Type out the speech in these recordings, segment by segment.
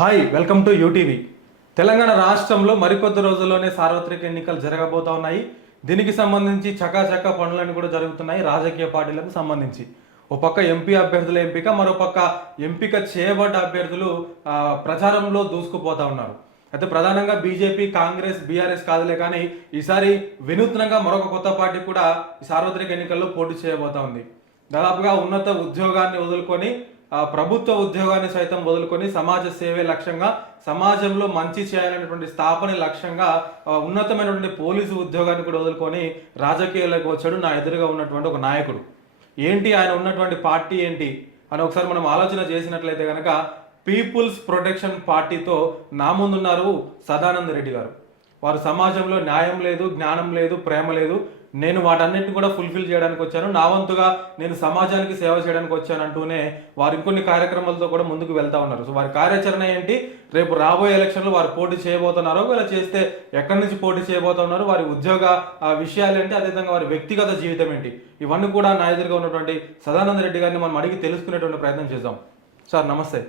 Hi welcome to UTV. Telangana రాష్ట్రంలో మరికొద్ది రోజుల్లోనే సార్వత్రిక ఎన్నికలు జరగబోతా ఉన్నాయి. దీనికి సంబంధించి చకాచక పనులన్నీ కూడా జరుగుతున్నాయి రాజకీయ పార్టీలకు సంబంధించి. ఓ పక్క ఎంపీ అభ్యర్థుల ఎంపిక, మరో పక్క ఎంపిక చేయబడ్డ అభ్యర్థులు ప్రచారంలో దూసుకుపోతా ఉన్నారు. అయితే ప్రధానంగా బీజేపీ, కాంగ్రెస్, బీఆర్ఎస్ కాదులే కానీ ఈసారి వినూత్నంగా మరొక కొత్త పార్టీ కూడా ఈ సార్వత్రిక ఎన్నికల్లో పోటీ చేయబోతా ఉంది. దాదాపుగా ఉన్నత ఉద్యోగాన్ని వదులుకొని ప్రభుత్వ ఉద్యోగాన్ని సైతం వదులుకొని సమాజ సేవే లక్ష్యంగా, సమాజంలో మంచి చేయాలనేటువంటి స్థాపన లక్ష్యంగా ఉన్నతమైనటువంటి పోలీసు ఉద్యోగాన్ని కూడా వదులుకొని రాజకీయాలకు వచ్చాడు నా ఎదురుగా ఉన్నటువంటి ఒక నాయకుడు. ఏంటి ఆయన ఉన్నటువంటి పార్టీ ఏంటి అని ఒకసారి మనం ఆలోచన చేసినట్లయితే కనుక పీపుల్స్ ప్రొటెక్షన్ పార్టీతో నా ముందున్నారు సదానంద రెడ్డి గారు. వారు సమాజంలో న్యాయం లేదు, జ్ఞానం లేదు, ప్రేమ లేదు, నేను వాటన్నిటిని కూడా ఫుల్ఫిల్ చేయడానికి వచ్చాను, నా వంతుగా నేను సమాజానికి సేవ చేయడానికి వచ్చాను అంటూనే వారు ఇంకొన్ని కార్యక్రమాలతో కూడా ముందుకు వెళ్తా ఉన్నారు. సో వారి కార్యాచరణ ఏంటి, రేపు రాబోయే ఎలక్షన్లో వారు పోటీ చేయబోతున్నారో, ఇలా చేస్తే ఎక్కడి నుంచి పోటీ చేయబోతున్నారు, వారి ఉద్యోగ విషయాలు ఏంటి, అదేవిధంగా వారి వ్యక్తిగత జీవితం ఏంటి, ఇవన్నీ కూడా నా ఎదురుగా ఉన్నటువంటి సదానంద రెడ్డి గారిని మనం అడిగి తెలుసుకునేటువంటి ప్రయత్నం చేద్దాం. సార్ నమస్తే.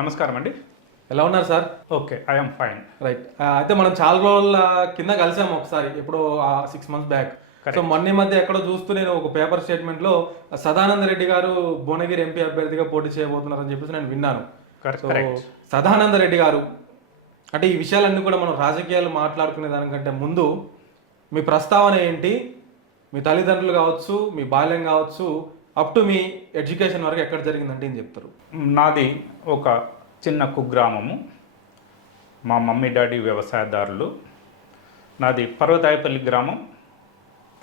నమస్కారం అండి. ఎలా ఉన్నారు sir? Okay, I'm fine. Right. అయితే మనం చాలా రోజుల కింద కలిసాము ఒకసారి, ఎప్పుడో 6 months బ్యాక్. సో మొన్న మధ్య ఎక్కడో చూస్తూ నేను ఒక పేపర్ స్టేట్మెంట్ లో సదానంద రెడ్డి గారు భువనగిరి ఎంపీ అభ్యర్థిగా పోటీ చేయబోతున్నారని చెప్పేసి నేను విన్నాను. సో సదానంద రెడ్డి గారు అంటే ఈ విషయాలన్నీ కూడా మనం రాజకీయాలు మాట్లాడుకునే దానికంటే ముందు మీ ప్రస్తావన ఏంటి, మీ తల్లిదండ్రులు కావచ్చు, మీ బాల్యం కావచ్చు, అప్ టు మీ ఎడ్యుకేషన్ వరకు ఎక్కడ జరిగిందంటే ఏం చెప్తారు? నాది ఒక చిన్న కుగ్రామము. మా మమ్మీ డాడీ వ్యవసాయదారులు. నాది పర్వతాయపల్లి గ్రామం,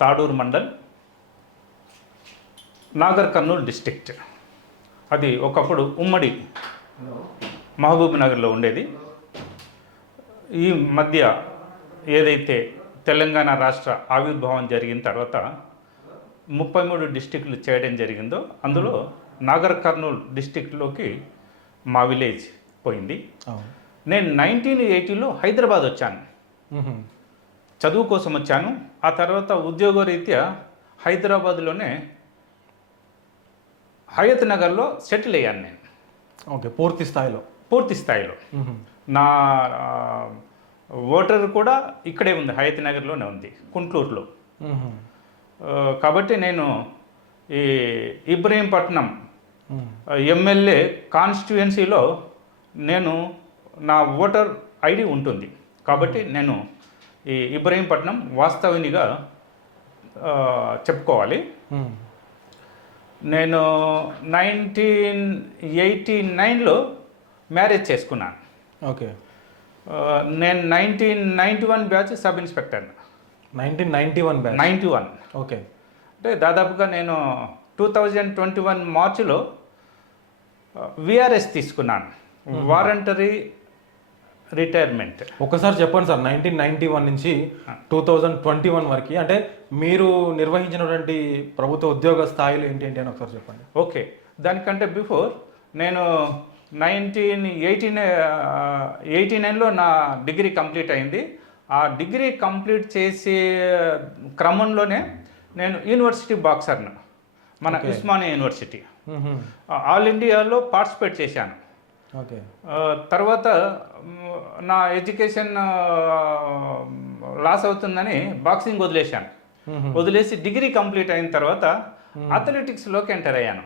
తాడూరు మండల్, నాగర్ కర్నూలు డిస్ట్రిక్ట్. అది ఒకప్పుడు ఉమ్మడి మహబూబ్ నగర్లో ఉండేది. ఈ మధ్య ఏదైతే తెలంగాణ రాష్ట్ర ఆవిర్భావం జరిగిన తర్వాత 33 డిస్ట్రిక్టులు చేయడం జరిగిందో అందులో నాగర్ కర్నూలు డిస్ట్రిక్ట్లోకి మా విలేజ్ పోయింది. నేను 1980లో హైదరాబాద్ వచ్చాను, చదువు కోసం వచ్చాను. ఆ తర్వాత ఉద్యోగరీత్యా హైదరాబాద్లోనే హయత్ నగర్లో సెటిల్ అయ్యాను నేను. ఓకే, పూర్తి స్థాయిలో. నా ఓటర్ కూడా ఇక్కడే ఉంది, హయత్ నగర్లోనే ఉంది, కుంట్లూరులో. కాబట్టి నేను ఈ ఇబ్రహీంపట్నం ఎమ్మెల్యే కాన్స్టిట్యుయెన్సీలో నేను నా ఓటర్ ఐడి ఉంటుంది. కాబట్టి నేను ఈ ఇబ్రహీంపట్నం వాస్తవినిగా చెప్పుకోవాలి. నేను 1989లో మ్యారేజ్ చేసుకున్నాను. ఓకే. నేను 1991 బ్యాచ్ సబ్ ఇన్స్పెక్టర్. 91. ఓకే. అంటే దాదాపుగా నేను 2021 మార్చిలో విఆర్ఎస్ తీసుకున్నాను, వారంటరీ రిటైర్మెంట్. ఒకసారి చెప్పండి సార్, 1991 నుంచి 2021 వరకు అంటే మీరు నిర్వహించినటువంటి ప్రభుత్వ ఉద్యోగ స్థాయిలు ఏంటి అని ఒకసారి చెప్పండి. ఓకే, దానికంటే బిఫోర్ నేను 1989లో నా డిగ్రీ కంప్లీట్ అయింది. ఆ డిగ్రీ కంప్లీట్ చేసే క్రమంలోనే నేను యూనివర్సిటీ బాక్సర్ను, మన ఉస్మానియా యూనివర్సిటీ ఆల్ ఇండియాలో పార్టిసిపేట్ చేశాను. ఓకే. తర్వాత నా ఎడ్యుకేషన్ లాస్ అవుతుందని బాక్సింగ్ వదిలేసి డిగ్రీ కంప్లీట్ అయిన తర్వాత అథ్లెటిక్స్లోకి ఎంటర్ అయ్యాను.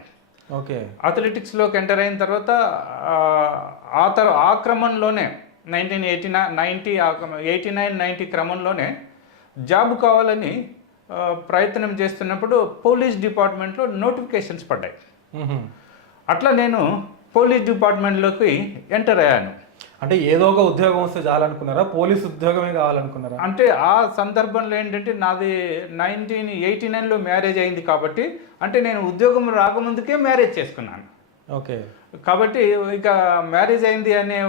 ఓకే. అథ్లెటిక్స్లోకి ఎంటర్ అయిన తర్వాత ఆ క్రమంలోనే 1989-90 క్రమంలోనే జాబ్ కావాలని ప్రయత్నం చేస్తున్నప్పుడు పోలీస్ డిపార్ట్మెంట్లో నోటిఫికేషన్స్ పడ్డాయి. అట్లా నేను పోలీస్ డిపార్ట్మెంట్లోకి ఎంటర్ అయ్యాను. అంటే ఏదో ఒక ఉద్యోగం వస్తే చాలనుకున్నారా, పోలీస్ ఉద్యోగమే కావాలనుకున్నారా? అంటే ఆ సందర్భంలో ఏంటంటే నాది 1989లో మ్యారేజ్ అయింది కాబట్టి, అంటే నేను ఉద్యోగం రాకముందుకే మ్యారేజ్ చేసుకున్నాను. ఓకే. కాబట్టి ఇక మ్యారేజ్ అయింది అనే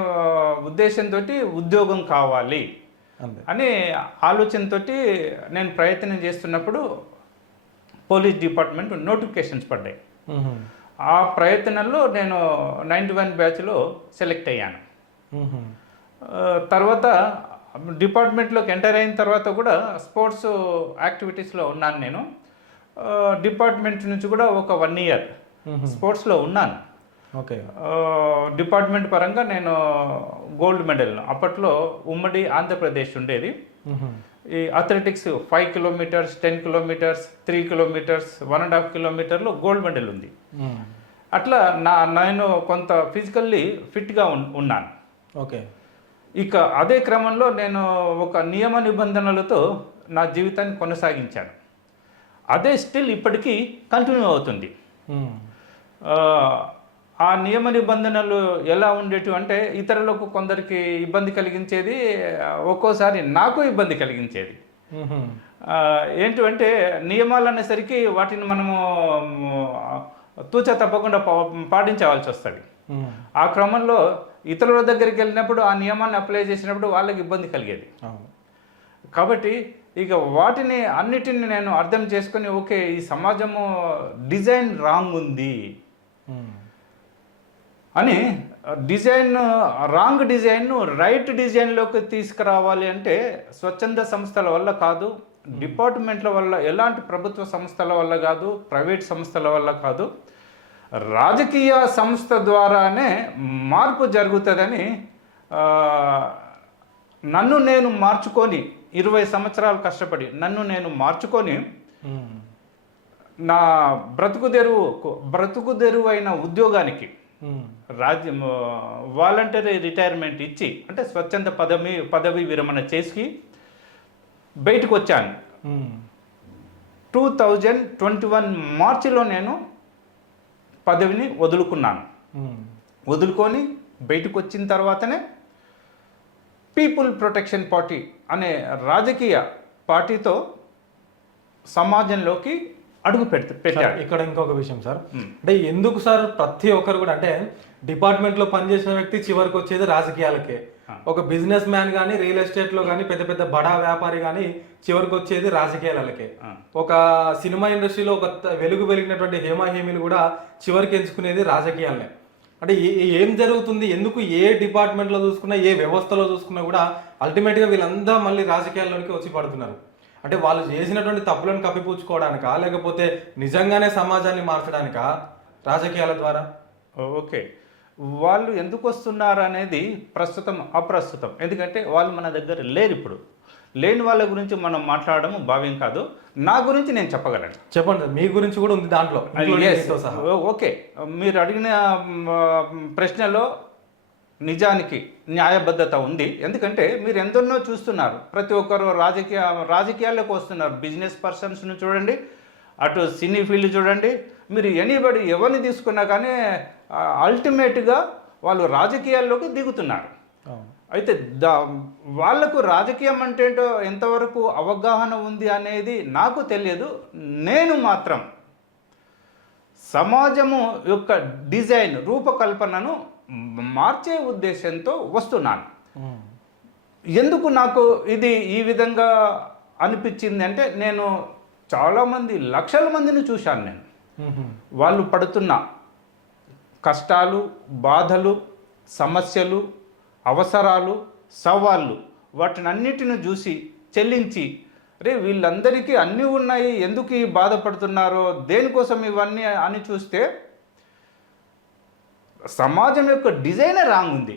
ఉద్దేశంతో ఉద్యోగం కావాలి అనే ఆలోచనతో నేను ప్రయత్నం చేస్తున్నప్పుడు పోలీస్ డిపార్ట్మెంట్ నోటిఫికేషన్స్ పడ్డాయి. ఆ ప్రయత్నంలో నేను 91 బ్యాచ్లో సెలెక్ట్ అయ్యాను. తర్వాత డిపార్ట్మెంట్లోకి ఎంటర్ అయిన తర్వాత కూడా స్పోర్ట్స్ యాక్టివిటీస్లో ఉన్నాను. నేను డిపార్ట్మెంట్ నుంచి కూడా ఒక 1 year స్పోర్ట్స్లో ఉన్నాను. ఓకే. డిపార్ట్మెంట్ పరంగా నేను గోల్డ్ మెడల్ అప్పట్లో ఉమ్మడి ఆంధ్రప్రదేశ్ ఉండేది. ఈ అథ్లెటిక్స్ 5 కిలోమీటర్స్, 10 కిలోమీటర్స్, 3 కిలోమీటర్స్, 1.5 కిలోమీటర్లో గోల్డ్ మెడల్ ఉంది. అట్లా నేను కొంత ఫిజికల్లీ ఫిట్గా ఉన్నాను. ఓకే. ఇక అదే క్రమంలో నేను ఒక నియమ నిబంధనలతో నా జీవితాన్ని కొనసాగించాను. అదే స్టిల్ ఇప్పటికీ కంటిన్యూ అవుతుంది. ఆ నియమ నిబంధనలు ఎలా ఉండేటివి అంటే ఇతరులకు కొందరికి ఇబ్బంది కలిగించేది, ఒక్కోసారి నాకు ఇబ్బంది కలిగించేది. ఏంటంటే నియమాలు అనేసరికి వాటిని మనము తూచా తప్పకుండా పాటించవలసి వస్తుంది. ఆ క్రమంలో ఇతరుల దగ్గరికి వెళ్ళినప్పుడు ఆ నియమాన్ని అప్లై చేసినప్పుడు వాళ్ళకి ఇబ్బంది కలిగేది. కాబట్టి ఇక వాటిని అన్నిటిని నేను అర్థం చేసుకొని ఓకే, ఈ సమాజము డిజైన్ రాంగ్ ఉంది అని రాంగ్ డిజైన్ను రైట్ డిజైన్లోకి తీసుకురావాలి అంటే స్వచ్ఛంద సంస్థల వల్ల కాదు, డిపార్ట్మెంట్ల వల్ల, ఎలాంటి ప్రభుత్వ సంస్థల వల్ల కాదు, ప్రైవేట్ సంస్థల వల్ల కాదు, రాజకీయ సంస్థ ద్వారానే మార్పు జరుగుతుందని నన్ను నేను మార్చుకొని 20 సంవత్సరాలు కష్టపడి నన్ను నేను మార్చుకొని నా బ్రతుకుదెరువు అయిన ఉద్యోగానికి వాలంటరీ రిటైర్మెంట్ ఇచ్చి అంటే స్వచ్ఛంద పదవి విరమణ చేసి బయటకు వచ్చాను. 2021 మార్చిలో నేను పదవిని వదులుకున్నాను. వదులుకొని బయటకు వచ్చిన తర్వాతనే పీపుల్ ప్రొటెక్షన్ పార్టీ అనే రాజకీయ పార్టీతో సమాజంలోకి అడుగు పెట్టారు. ఇక్కడ ఇంకొక విషయం సార్, అంటే ఎందుకు సార్ ప్రతి ఒక్కరు కూడా అంటే డిపార్ట్మెంట్లో పనిచేసిన వ్యక్తి చివరికి వచ్చేది రాజకీయాలకే. ఒక బిజినెస్ మ్యాన్ కానీ, రియల్ ఎస్టేట్లో కానీ, పెద్ద పెద్ద బడా వ్యాపారి కానీ చివరికి వచ్చేది రాజకీయాలకే. ఒక సినిమా ఇండస్ట్రీలో ఒక వెలిగినటువంటి హేమీలు కూడా చివరికి ఎంచుకునేది రాజకీయాలనే. అంటే ఏం జరుగుతుంది, ఎందుకు ఏ డిపార్ట్మెంట్లో చూసుకున్నా, ఏ వ్యవస్థలో చూసుకున్నా కూడా అల్టిమేట్గా వీళ్ళంతా మళ్ళీ రాజకీయాల్లోకి వచ్చి పడుతున్నారు. అంటే వాళ్ళు చేసినటువంటి తప్పులను కప్పిపుచ్చుకోవడానికా, లేకపోతే నిజంగానే సమాజాన్ని మార్చడానికా రాజకీయాల ద్వారా? ఓకే, వాళ్ళు ఎందుకు వస్తున్నారు అనేది ప్రస్తుతం అప్రస్తుతం. ఎందుకంటే వాళ్ళు మన దగ్గర లేరు. ఇప్పుడు లేని వాళ్ళ గురించి మనం మాట్లాడడం భావ్యం కాదు. నా గురించి నేను చెప్పగలను. చెప్పండి, మీ గురించి కూడా ఉంది దాంట్లో. ఓకే, మీరు అడిగిన ప్రశ్నలో నిజానికి న్యాయబద్ధత ఉంది. ఎందుకంటే మీరు ఎందరినో చూస్తున్నారు, ప్రతి ఒక్కరు రాజకీయాల్లోకి వస్తున్నారు. బిజినెస్ పర్సన్స్ని చూడండి, అటు సినీ ఫీల్డ్ చూడండి, మీరు ఎనీబడి ఎవరిని తీసుకున్నా కానీ అల్టిమేట్గా వాళ్ళు రాజకీయాల్లోకి దిగుతున్నారు. అయితే వాళ్లకు రాజకీయం అంటే ఏంటో ఎంతవరకు అవగాహన ఉంది అనేది నాకు తెలియదు. నేను మాత్రం సమాజము యొక్క డిజైన్ రూపకల్పనను మార్చే ఉద్దేశంతో వస్తున్నాను. ఎందుకు నాకు ఇది ఈ విధంగా అనిపించింది అంటే, నేను చాలామంది లక్షల మందిని చూశాను. నేను వాళ్ళు పడుతున్న కష్టాలు, బాధలు, సమస్యలు, అవసరాలు, సవాళ్ళు వాటినన్నిటిని చూసి చెల్లించి వీళ్ళందరికీ అన్నీ ఉన్నాయి, ఎందుకు ఈ బాధపడుతున్నారో, దేనికోసం ఇవన్నీ అని చూస్తే సమాజం యొక్క డిజైనే రాంగ్ ఉంది.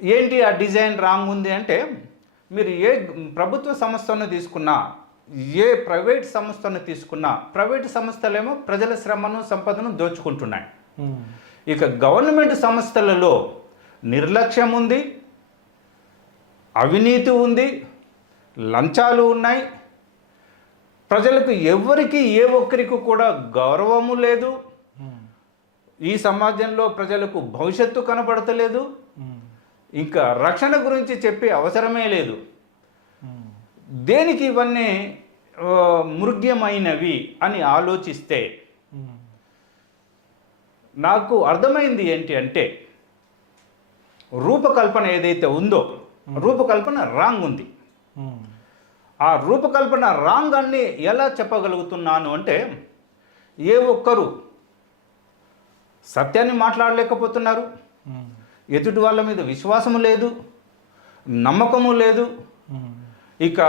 ఏంటి ఆ డిజైన్ రాంగ్ ఉంది అంటే, మీరు ఏ ప్రభుత్వ సంస్థను తీసుకున్నా, ఏ ప్రైవేట్ సంస్థను తీసుకున్నా, ప్రైవేట్ సంస్థలేమో ప్రజల శ్రమను, సంపదను దోచుకుంటున్నాయి. ఇక గవర్నమెంట్ సంస్థలలో నిర్లక్ష్యం ఉంది, అవినీతి ఉంది, లంచాలు ఉన్నాయి, ప్రజలకు ఎవరికి ఏ ఒక్కరికి కూడా గౌరవము లేదు, ఈ సమాజంలో ప్రజలకు భవిష్యత్తు కనబడతలేదు, ఇంకా రక్షణ గురించి చెప్పే అవసరమే లేదు. దేనికి ఇవన్నీ మృగ్యమైనవి అని ఆలోచిస్తే నాకు అర్థమైంది ఏంటి అంటే, రూపకల్పన ఏదైతే ఉందో రూపకల్పన రాంగ్ ఉంది. ఆ రూపకల్పన రాంగ్ అని ఎలా చెప్పగలుగుతున్నాను అంటే, ఏ ఒక్కరు సత్యాన్ని మాట్లాడలేకపోతున్నారు, ఎదుటి వాళ్ళ మీద విశ్వాసము లేదు, నమ్మకము లేదు, ఇక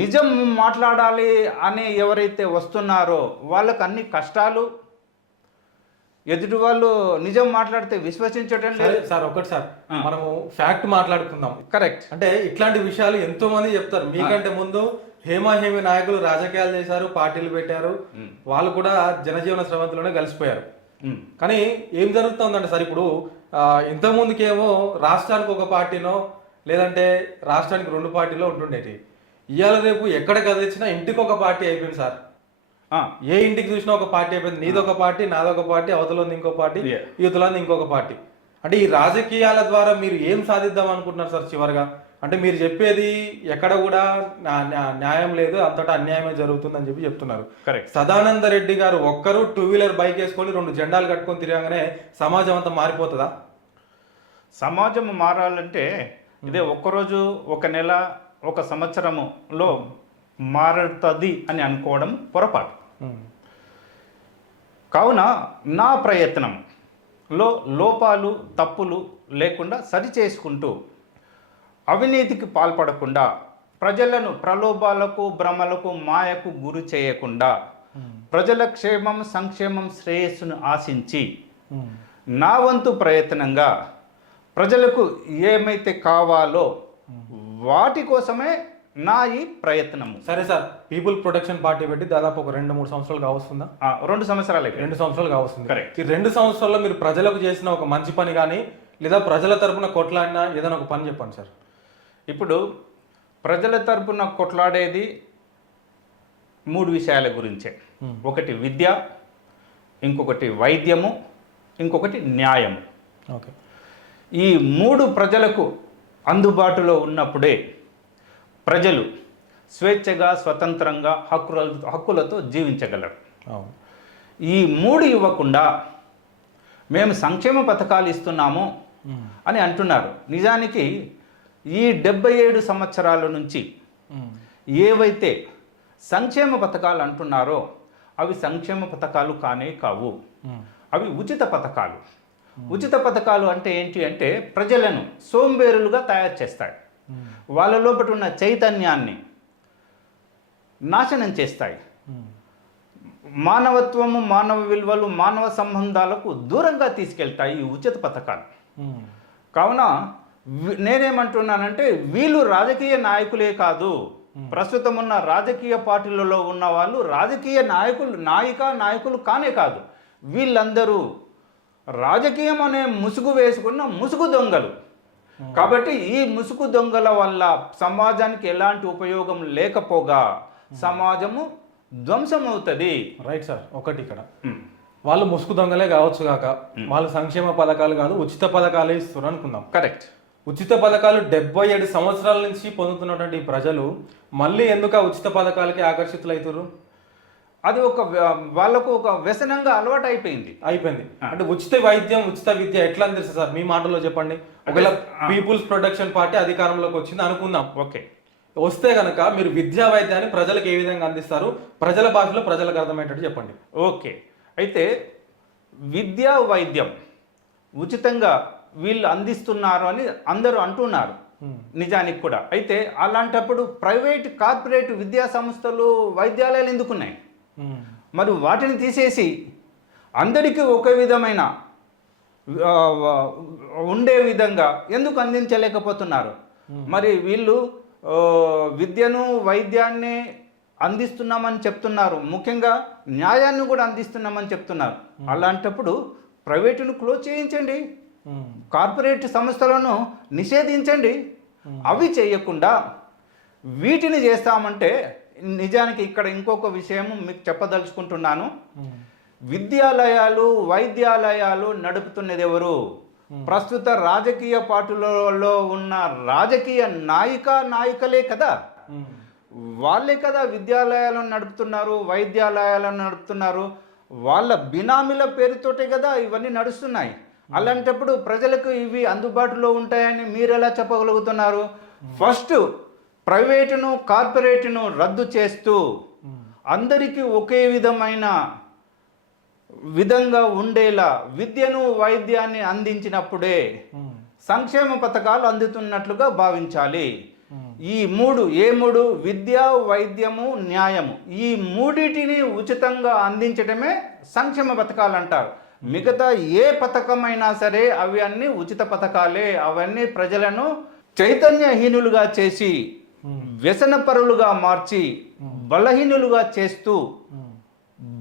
నిజం మాట్లాడాలి అని ఎవరైతే వస్తున్నారో వాళ్ళకు అన్ని కష్టాలు, ఎదుటి వాళ్ళు నిజం మాట్లాడితే విశ్వసించడం లేదు. సార్ ఒకటి సార్, మనము ఫ్యాక్ట్ మాట్లాడుకుందాం. కరెక్ట్. అంటే ఇట్లాంటి విషయాలు ఎంతో మంది చెప్తారు. మీకంటే ముందు హేమీ నాయకులు రాజకీయాలు చేశారు, పార్టీలు పెట్టారు, వాళ్ళు కూడా జనజీవన స్రవంతిలోనే కలిసిపోయారు. కానీ ఏం జరుగుతుందంటే సార్, ఇప్పుడు ఇంతకుముందుకేమో రాష్ట్రానికి ఒక పార్టీనో లేదంటే రాష్ట్రానికి 2 పార్టీలో ఉంటుండేటి. ఇవాళ రేపు ఎక్కడ కదిలిచ్చినా ఇంటికి ఒక పార్టీ అయిపోయింది సార్. ఏ ఇంటికి చూసినా ఒక పార్టీ అయిపోయింది. నీదొక పార్టీ, నాదొక పార్టీ, అవతల ఇంకో పార్టీ, యువతలో ఇంకొక పార్టీ. అంటే ఈ రాజకీయాల ద్వారా మీరు ఏం సాధిద్దాం అనుకుంటున్నారు సార్ చివరిగా? అంటే మీరు చెప్పేది ఎక్కడ కూడా న్యాయం లేదు, అంతటా అన్యాయమే జరుగుతుందని చెప్తున్నారు. కరెక్ట్. సదానంద రెడ్డి గారు ఒక్కరు 2 వీలర్ బైక్ వేసుకొని 2 జెండాలు కట్టుకొని తిరగగానే సమాజం అంతా మారిపోతుందా? సమాజం మారాలంటే ఇదే ఒక్కరోజు, ఒక నెల, ఒక సంవత్సరములో మారుతుంది అని అనుకోవడం పొరపాటు. కావున నా ప్రయత్నంలో లోపాలు తప్పులు లేకుండా సరి చేసుకుంటూ అవినీతికి పాల్పడకుండా ప్రజలను ప్రలోభాలకు భ్రమలకు మాయకు గురి చేయకుండా ప్రజల క్షేమం సంక్షేమం శ్రేయస్సును ఆశించి నా వంతు ప్రయత్నంగా ప్రజలకు ఏమైతే కావాలో వాటి కోసమే నా ఈ ప్రయత్నము. సరే సార్, పీపుల్ ప్రొటెక్షన్ పార్టీ పెట్టి దాదాపు ఒక 2-3 సంవత్సరాలు కావస్తుందా? 2 సంవత్సరాలు 2 సంవత్సరాలు కావస్తుంది. కరెక్ట్. ఈ 2 సంవత్సరాల్లో మీరు ప్రజలకు చేసిన ఒక మంచి పని కానీ లేదా ప్రజల తరపున కొట్లాడినా ఏదైనా ఒక పని చెప్పండి సార్. ఇప్పుడు ప్రజల తరపున కొట్లాడేది 3 విషయాల గురించే. ఒకటి విద్య, ఇంకొకటి వైద్యము, ఇంకొకటి న్యాయము. ఓకే. ఈ 3 ప్రజలకు అందుబాటులో ఉన్నప్పుడే ప్రజలు స్వేచ్ఛగా స్వతంత్రంగా హక్కులతో జీవించగలరు. ఈ 3 ఇవ్వకుండా మేము సంక్షేమ పథకాలు ఇస్తున్నాము అని అంటున్నారు. నిజానికి ఈ 77 సంవత్సరాల నుంచి ఏవైతే సంక్షేమ పథకాలు అంటున్నారో అవి సంక్షేమ పథకాలు కానే కావు, అవి ఉచిత పథకాలు. ఉచిత పథకాలు అంటే ఏంటి అంటే ప్రజలను సోంబేరులుగా తయారు చేస్తాయి, వాళ్ళ లోపల ఉన్న చైతన్యాన్ని నాశనం చేస్తాయి, మానవత్వము మానవ విలువలు మానవ సంబంధాలకు దూరంగా తీసుకెళ్తాయి ఈ ఉచిత పథకాలు. కావున నేనేమంటున్నానంటే వీళ్ళు రాజకీయ నాయకులే కాదు, ప్రస్తుతం ఉన్న రాజకీయ పార్టీలలో ఉన్న వాళ్ళు రాజకీయ నాయకులు కానే కాదు, వీళ్ళందరూ రాజకీయం అనే ముసుగు వేసుకున్న ముసుగు దొంగలు. కాబట్టి ఈ ముసుగు దొంగల వల్ల సమాజానికి ఎలాంటి ఉపయోగం లేకపోగా సమాజము ధ్వంసం అవుతుంది. Right sir. ఒకటి ఇక్కడ వాళ్ళు ముసుగు దొంగలే కావచ్చు కాక వాళ్ళు సంక్షేమ పథకాలు కాదు ఉచిత పథకాలే ఇస్తున్నారు అనుకుందాం. కరెక్ట్. ఉచిత పథకాలు 77 సంవత్సరాల నుంచి పొందుతున్నటువంటి ప్రజలు మళ్ళీ ఎందుకు ఆ ఉచిత పథకాలకి ఆకర్షితులవుతారు? అది వాళ్ళకు ఒక వ్యసనంగా అలవాటు అయిపోయింది. అంటే ఉచిత వైద్యం ఉచిత విద్య ఎట్లా అందిస్తారు సార్? మీ మాటల్లో చెప్పండి. ఒకవేళ పీపుల్స్ ప్రొటెక్షన్ పార్టీ అధికారంలోకి వచ్చింది అనుకుందాం, ఓకే, వస్తే కనుక మీరు విద్యా వైద్యాన్ని ప్రజలకు ఏ విధంగా అందిస్తారు? ప్రజల భాషలో ప్రజలకు అర్థమయ్యేటట్టు చెప్పండి. ఓకే. అయితే విద్యా వైద్యం ఉచితంగా వీళ్ళు అందిస్తున్నారు అని అందరూ అంటున్నారు, నిజానికి కూడా. అయితే అలాంటప్పుడు ప్రైవేట్ కార్పొరేట్ విద్యా సంస్థలు వైద్యాలయాలు ఎందుకున్నాయి? మరి వాటిని తీసేసి అందరికీ ఒక విధమైన ఉండే విధంగా ఎందుకు అందించలేకపోతున్నారు? మరి వీళ్ళు విద్యను వైద్యాన్ని అందిస్తున్నామని చెప్తున్నారు, ముఖ్యంగా న్యాయాన్ని కూడా అందిస్తున్నామని చెప్తున్నారు. అలాంటప్పుడు ప్రైవేటును క్లోజ్ చేయించండి, కార్పొరేట్ సంస్థలను నిషేధించండి. అవి చేయకుండా వీటిని చేస్తామంటే నిజానికి ఇక్కడ ఇంకొక విషయం మీకు చెప్పదలుచుకుంటున్నాను. విద్యాలయాలు వైద్యాలయాలు నడుపుతున్నది ఎవరు? ప్రస్తుత రాజకీయ పార్టీలలో ఉన్న రాజకీయ నాయకులే కదా, వాళ్ళే కదా విద్యాలయాలను నడుపుతున్నారు, వైద్యాలయాలను నడుపుతున్నారు. వాళ్ళ బినామీల పేరుతోటే కదా ఇవన్నీ నడుస్తున్నాయి. అలాంటప్పుడు ప్రజలకు ఇవి అందుబాటులో ఉంటాయని మీరు ఎలా చెప్పగలుగుతున్నారు? ఫస్ట్ ప్రైవేటును కార్పొరేట్ను రద్దు చేస్తూ అందరికీ ఒకే విధంగా ఉండేలా విద్యను వైద్యాన్ని అందించినప్పుడే సంక్షేమ పథకాలు అందుతున్నట్లుగా భావించాలి. ఈ 3 విద్య వైద్యము న్యాయము, ఈ 3టిని ఉచితంగా అందించడమే సంక్షేమ పథకాలు అంటారు. మిగతా ఏ పథకమైనా సరే అవి అన్నీ ఉచిత పథకాలే. అవన్నీ ప్రజలను చైతన్యహీనులుగా చేసి వ్యసనపరులుగా మార్చి బలహీనులుగా చేస్తూ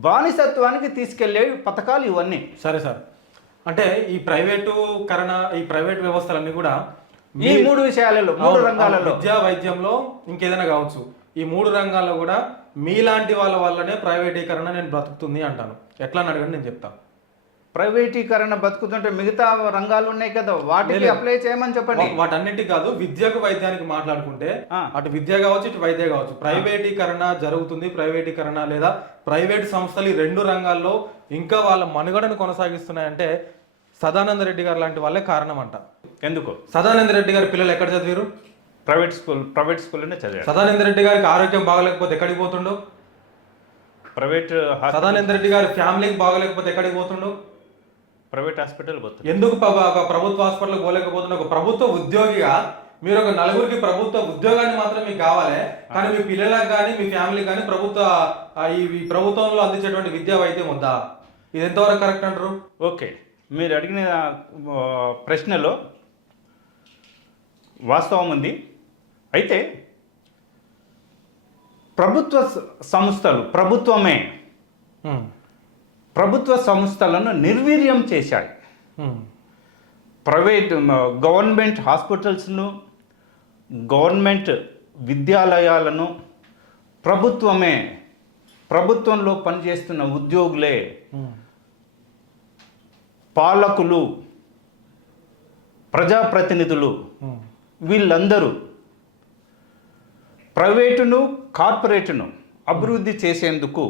బానిసత్వానికి తీసుకెళ్లే పథకాలు ఇవన్నీ. సరే సార్, అంటే ఈ ప్రైవేట్ వ్యవస్థలన్నీ కూడా ఈ మూడు విషయాలలో, మూడు రంగాలలో, విద్యా, వైద్యంలో, ఇంకేదైనా కావచ్చు, ఈ మూడు రంగాల్లో కూడా మీలాంటి వాళ్ళ వల్లనే ప్రైవేటీకరణ నేను బ్రతుకుతుంది అంటాను. ఎట్లా అని అడగండి, నేను చెప్తాను. ప్రైవేటీకరణ బతుకుతుంటే మిగతా రంగాలు ఉన్నాయి కదా, వాటికి అప్లై చేయమని చెప్పండి. వాటన్నిటికి కాదు, విద్యకు వైద్యానికి మాట్లాడుకుంటే అటు విద్య కావచ్చు, ఇటు వైద్య కావచ్చు, ప్రైవేటీకరణ జరుగుతుంది. ప్రైవేటీకరణ లేదా ప్రైవేట్ సంస్థలు ఈ రెండు రంగాల్లో ఇంకా వాళ్ళ మనుగడను కొనసాగిస్తున్నాయంటే సదానంద రెడ్డి గారు లాంటి వాళ్ళే కారణం అంట. ఎందుకు? సదానంద రెడ్డి గారి పిల్లలు ఎక్కడ చదివారు? ప్రైవేట్ స్కూల్లోనే చదివారు. సదానంద రెడ్డి గారికి ఆరోగ్యం బాగలేకపోతే ఎక్కడికి పోతుండో? ప్రైవేట్. సదానంద రెడ్డి గారి ఫ్యామిలీకి బాగలేకపోతే ఎక్కడికి పోతుండో? ప్రైవేట్ హాస్పిటల్ పోతుంది. ఎందుకు ప్రభుత్వ హాస్పిటల్కి పోలేకపోతుండో? ఒక ప్రభుత్వ ఉద్యోగిగా మీరు ఒక నలుగురికి ప్రభుత్వ ఉద్యోగాన్ని మాత్రం మీకు కావాలి, కానీ మీ పిల్లలకు కానీ మీ ఫ్యామిలీకి కానీ ఈ ప్రభుత్వంలో అందించేటువంటి విద్యా వైద్యం ఉందా? ఇది ఎంతవరకు కరెక్ట్ అంటారు? ఓకే, మీరు అడిగిన ప్రశ్నలో వాస్తవం ఉంది. అయితే ప్రభుత్వ సంస్థలు, ప్రభుత్వ సంస్థలను నిర్వీర్యం చేశాయి. గవర్నమెంట్ హాస్పిటల్స్ను, గవర్నమెంట్ విద్యాలయాలను ప్రభుత్వంలో పనిచేస్తున్న ఉద్యోగులే, పాలకులు, ప్రజాప్రతినిధులు, వీళ్ళందరూ ప్రైవేటును, కార్పొరేటును అభివృద్ధి చేసేందుకు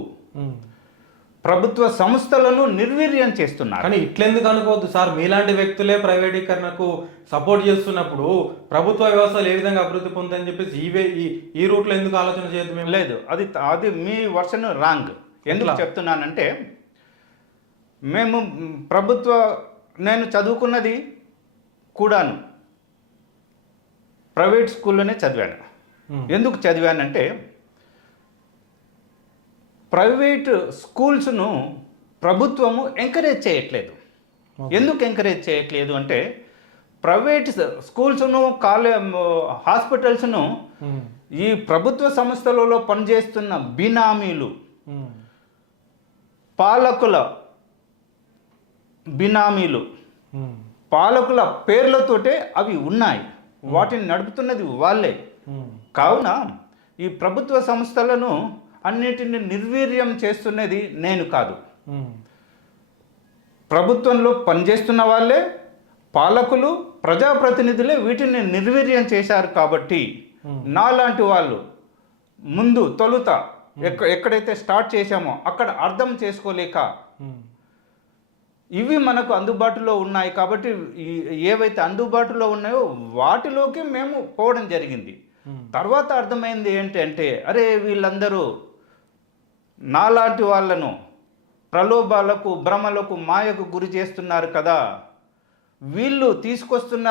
ప్రభుత్వ సంస్థలను నిర్వీర్యం చేస్తున్నారు. కానీ ఇట్లెందుకు అనుకోవద్దు సార్, మీలాంటి వ్యక్తులే ప్రైవేటీకరణకు సపోర్ట్ చేస్తున్నప్పుడు ప్రభుత్వ వ్యవస్థలు ఏ విధంగా అభివృద్ధి పొందని చెప్పేసి ఈ రూట్లో ఎందుకు ఆలోచన చేయదు? మేము లేదు, అది మీ వర్షన్ రాంగ్. ఎందుకు చెప్తున్నానంటే, నేను చదువుకున్నది కూడాను ప్రైవేట్ స్కూల్లోనే చదివాను. ఎందుకు చదివానంటే, ప్రైవేట్ స్కూల్స్ను ప్రభుత్వము ఎంకరేజ్ చేయట్లేదు. ఎందుకు ఎంకరేజ్ చేయట్లేదు అంటే, ప్రైవేట్ స్కూల్స్ను, హాస్పిటల్స్ను ఈ ప్రభుత్వ సంస్థలలో పనిచేస్తున్న బినామీలు, పాలకుల బినామీలు, పాలకుల పేర్లతోటే అవి ఉన్నాయి. వాటిని నడుపుతున్నది వాళ్ళే. కావున ఈ ప్రభుత్వ సంస్థలను అన్నిటిని నిర్వీర్యం చేస్తున్నది నేను కాదు. ప్రభుత్వంలో పనిచేస్తున్న వాళ్ళే, పాలకులు, ప్రజాప్రతినిధులే వీటిని నిర్వీర్యం చేశారు. కాబట్టి నాలాంటి వాళ్ళు తొలుత ఎక్కడైతే స్టార్ట్ చేశామో అక్కడ అర్థం చేసుకోలేక, ఇవి మనకు అందుబాటులో ఉన్నాయి కాబట్టి ఏవైతే అందుబాటులో ఉన్నాయో వాటిలోకి మేము పోవడం జరిగింది. తర్వాత అర్థమైంది ఏంటంటే, అరే వీళ్ళందరూ నాలాంటి వాళ్ళను ప్రలోభాలకు, భ్రమలకు, మాయకు గురి చేస్తున్నారు కదా, వీళ్ళు తీసుకొస్తున్న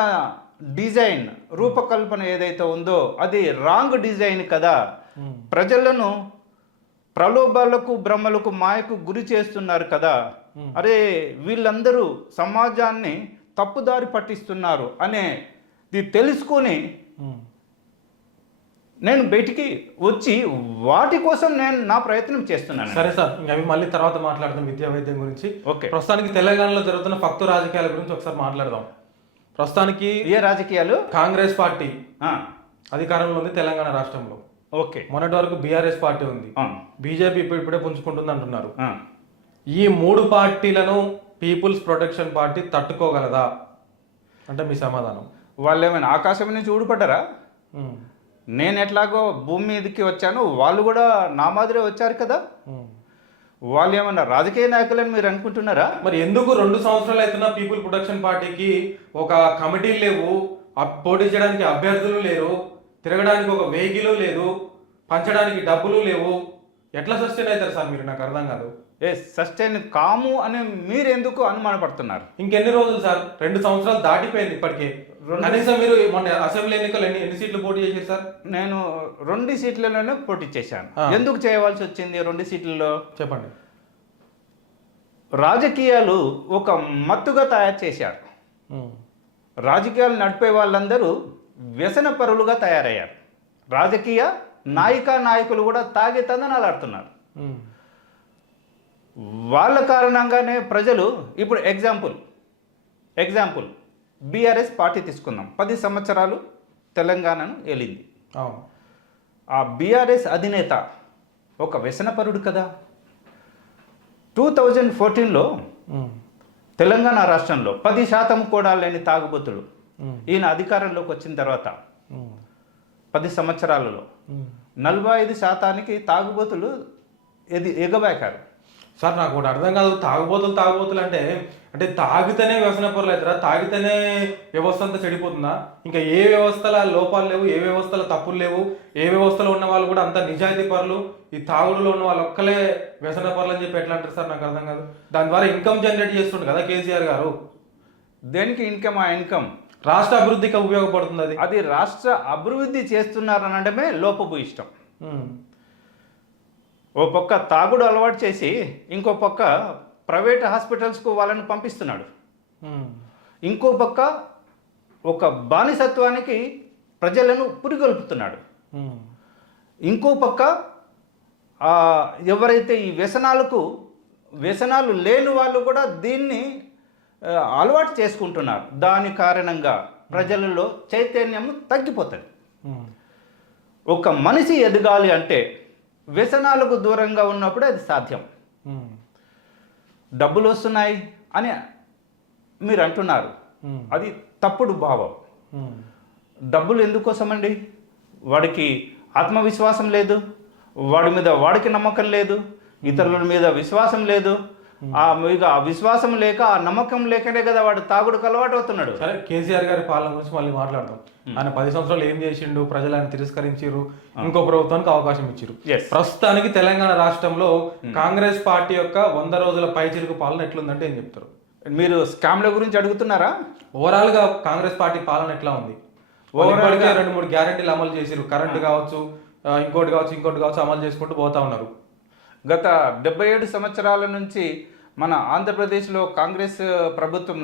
డిజైన్, రూపకల్పన ఏదైతే ఉందో అది రాంగ్ డిజైన్ కదా, ప్రజలను ప్రలోభాలకు, భ్రమలకు, మాయకు గురి చేస్తున్నారు కదా, అరే వీళ్ళందరూ సమాజాన్ని తప్పుదారి పట్టిస్తున్నారు అనేది తెలుసుకొని నేను బయటికి వచ్చి వాటి కోసం నేను నా ప్రయత్నం చేస్తున్నాను. సరే సార్, అవి మళ్ళీ తర్వాత మాట్లాడదాం విద్యా వైద్యం గురించి. ఓకే, ప్రస్తుతానికి తెలంగాణలో జరుగుతున్న ఫక్తు రాజకీయాల గురించి ఒకసారి మాట్లాడదాం. ప్రస్తుతానికి ఏ రాజకీయాలు? కాంగ్రెస్ పార్టీ అధికారంలో ఉంది తెలంగాణ రాష్ట్రంలో. ఓకే, మొన్నటి వరకు బీఆర్ఎస్ పార్టీ ఉంది, బీజేపీ ఇప్పుడే పుంజుకుంటుంది అంటున్నారు. ఈ మూడు పార్టీలను పీపుల్స్ ప్రొటెక్షన్ పార్టీ తట్టుకోగలదా అంటే మీ సమాధానం? వాళ్ళు ఏమైనా ఆకాశం నుంచి ఊడిపడ్డారా? నేను ఎట్లాగో భూమి మీదకి వచ్చాను, వాళ్ళు కూడా నా మాదిరే వచ్చారు కదా. వాళ్ళు ఏమన్నా రాజకీయ నాయకులని మీరు అనుకుంటున్నారా? మరి ఎందుకు 2 సంవత్సరాలు అవుతున్నా పీపుల్ ప్రొటెక్షన్ పార్టీకి ఒక కమిటీలు లేవు, పోటీ చేయడానికి అభ్యర్థులు లేరు, తిరగడానికి ఒక వెహికల్ లేదు, పంచడానికి డబ్బులు లేవు, ఎట్లా సస్టైన్ అవుతారు సార్ మీరు? నాకు అర్థం కాదు. సస్టైన్ కాము అని మీరు ఎందుకు అనుమానపడుతున్నారు? ఇంకెన్ని రోజులు సార్? 2 సంవత్సరాలు దాటిపోయింది ఇప్పటికే. కనీసం మీరు మొన్న అసెంబ్లీ ఎన్నికలు ఎన్ని సీట్లు పోటీ చేశారు సార్? నేను 2 సీట్లలోనే పోటీ చేశాను. ఎందుకు చేయవలసి వచ్చింది 2 సీట్లలో? చెప్పండి. రాజకీయాలు ఒక మత్తుగా తయారు చేశారు. రాజకీయాలు నడిపే వాళ్ళందరూ వ్యసన పరులుగా తయారయ్యారు. రాజకీయ నాయకులు కూడా తాగి తందనాలు ఆడుతున్నారు. వాళ్ళ కారణంగానే ప్రజలు ఇప్పుడు ఎగ్జాంపుల్ బీఆర్ఎస్ పార్టీ తీసుకుందాం. 10 సంవత్సరాలు తెలంగాణను ఏలింది. ఆ బీఆర్ఎస్ అధినేత ఒక వ్యసనపరుడు కదా. 2014లో తెలంగాణ రాష్ట్రంలో 10% కూడా లేని తాగుబోతులు ఈయన అధికారంలోకి వచ్చిన తర్వాత 10 సంవత్సరాలలో 45% తాగుబోతులు ఎగబాకారు. సార్ నాకు ఒకటి అర్థం కాదు, తాగుబోతులు అంటే తాగితేనే వ్యవసాయ పరులు అవుతారా? తాగితేనే వ్యవస్థ అంతా చెడిపోతుందా? ఇంకా ఏ వ్యవస్థల లోపాలు లేవు, ఏ వ్యవస్థల తప్పులు లేవు, ఏ వ్యవస్థలో ఉన్న వాళ్ళు కూడా అంత నిజాయితీ పరులు, ఈ తాగుడులో ఉన్న వాళ్ళు ఒక్కలే వ్యసన పరులు అని చెప్పి ఎట్లా అంటారు సార్? నాకు అర్థం కాదు. దాని ద్వారా ఇన్కమ్ జనరేట్ చేస్తుండే కదా కేసీఆర్ గారు. దేనికి ఇన్కమ్? ఆ ఇన్కమ్ రాష్ట్ర అభివృద్ధికి ఉపయోగపడుతుంది. అది రాష్ట్ర అభివృద్ధి చేస్తున్నారనడమే లోపపు ఇష్టం. ఓ పక్క తాగుడు అలవాటు చేసి ఇంకో పక్క ప్రైవేట్ హాస్పిటల్స్కు వాళ్ళని పంపిస్తున్నాడు. ఇంకో పక్క ఒక బానిసత్వానికి ప్రజలను పురిగొల్పుతున్నాడు. ఇంకో పక్క ఎవరైతే ఈ వ్యసనాలు లేని వాళ్ళు కూడా దీన్ని అలవాటు చేసుకుంటున్నారు. దాని కారణంగా ప్రజలలో చైతన్యం తగ్గిపోతుంది. ఒక మనిషి ఎదగాలి అంటే వ్యసనాలకు దూరంగా ఉన్నప్పుడు అది సాధ్యం. డబ్బులు వస్తున్నాయి అని మీరు అంటున్నారు, అది తప్పుడు భావం. డబ్బులు ఎందుకోసమండి? వాడికి ఆత్మవిశ్వాసం లేదు, వాడి మీద వాడికి నమ్మకం లేదు, ఇతరుల మీద విశ్వాసం లేదు. ఆ విశ్వాసం లేక, ఆ నమ్మకం లేకనే కదా వాడు తాగుడుకు అలవాటు అవుతున్నాడు. సరే, కేసీఆర్ గారి పాలన గురించి మళ్ళీ మాట్లాడదాం. ఆయన 10 సంవత్సరాలు ఏం చేసిండు, ప్రజలు ఆయన తిరస్కరించారు, ఇంకో ప్రభుత్వానికి అవకాశం ఇచ్చారు. ప్రస్తుతానికి తెలంగాణ రాష్ట్రంలో కాంగ్రెస్ పార్టీ యొక్క 100 రోజుల పైచిలుకు పాలన ఎట్లుందంటే ఏం చెప్తారు? మీరు స్కామ్ల గురించి అడుగుతున్నారా? ఓవరాల్ గా కాంగ్రెస్ పార్టీ పాలన ఎట్లా ఉంది? ఓవరాల్ గా 2-3 గ్యారెంటీలు అమలు చేసిరు. కరెంట్ కావచ్చు, ఇంకోటి కావచ్చు అమలు చేసుకుంటూ పోతా ఉన్నారు. గత 77 సంవత్సరాల నుంచి మన ఆంధ్రప్రదేశ్లో కాంగ్రెస్ ప్రభుత్వం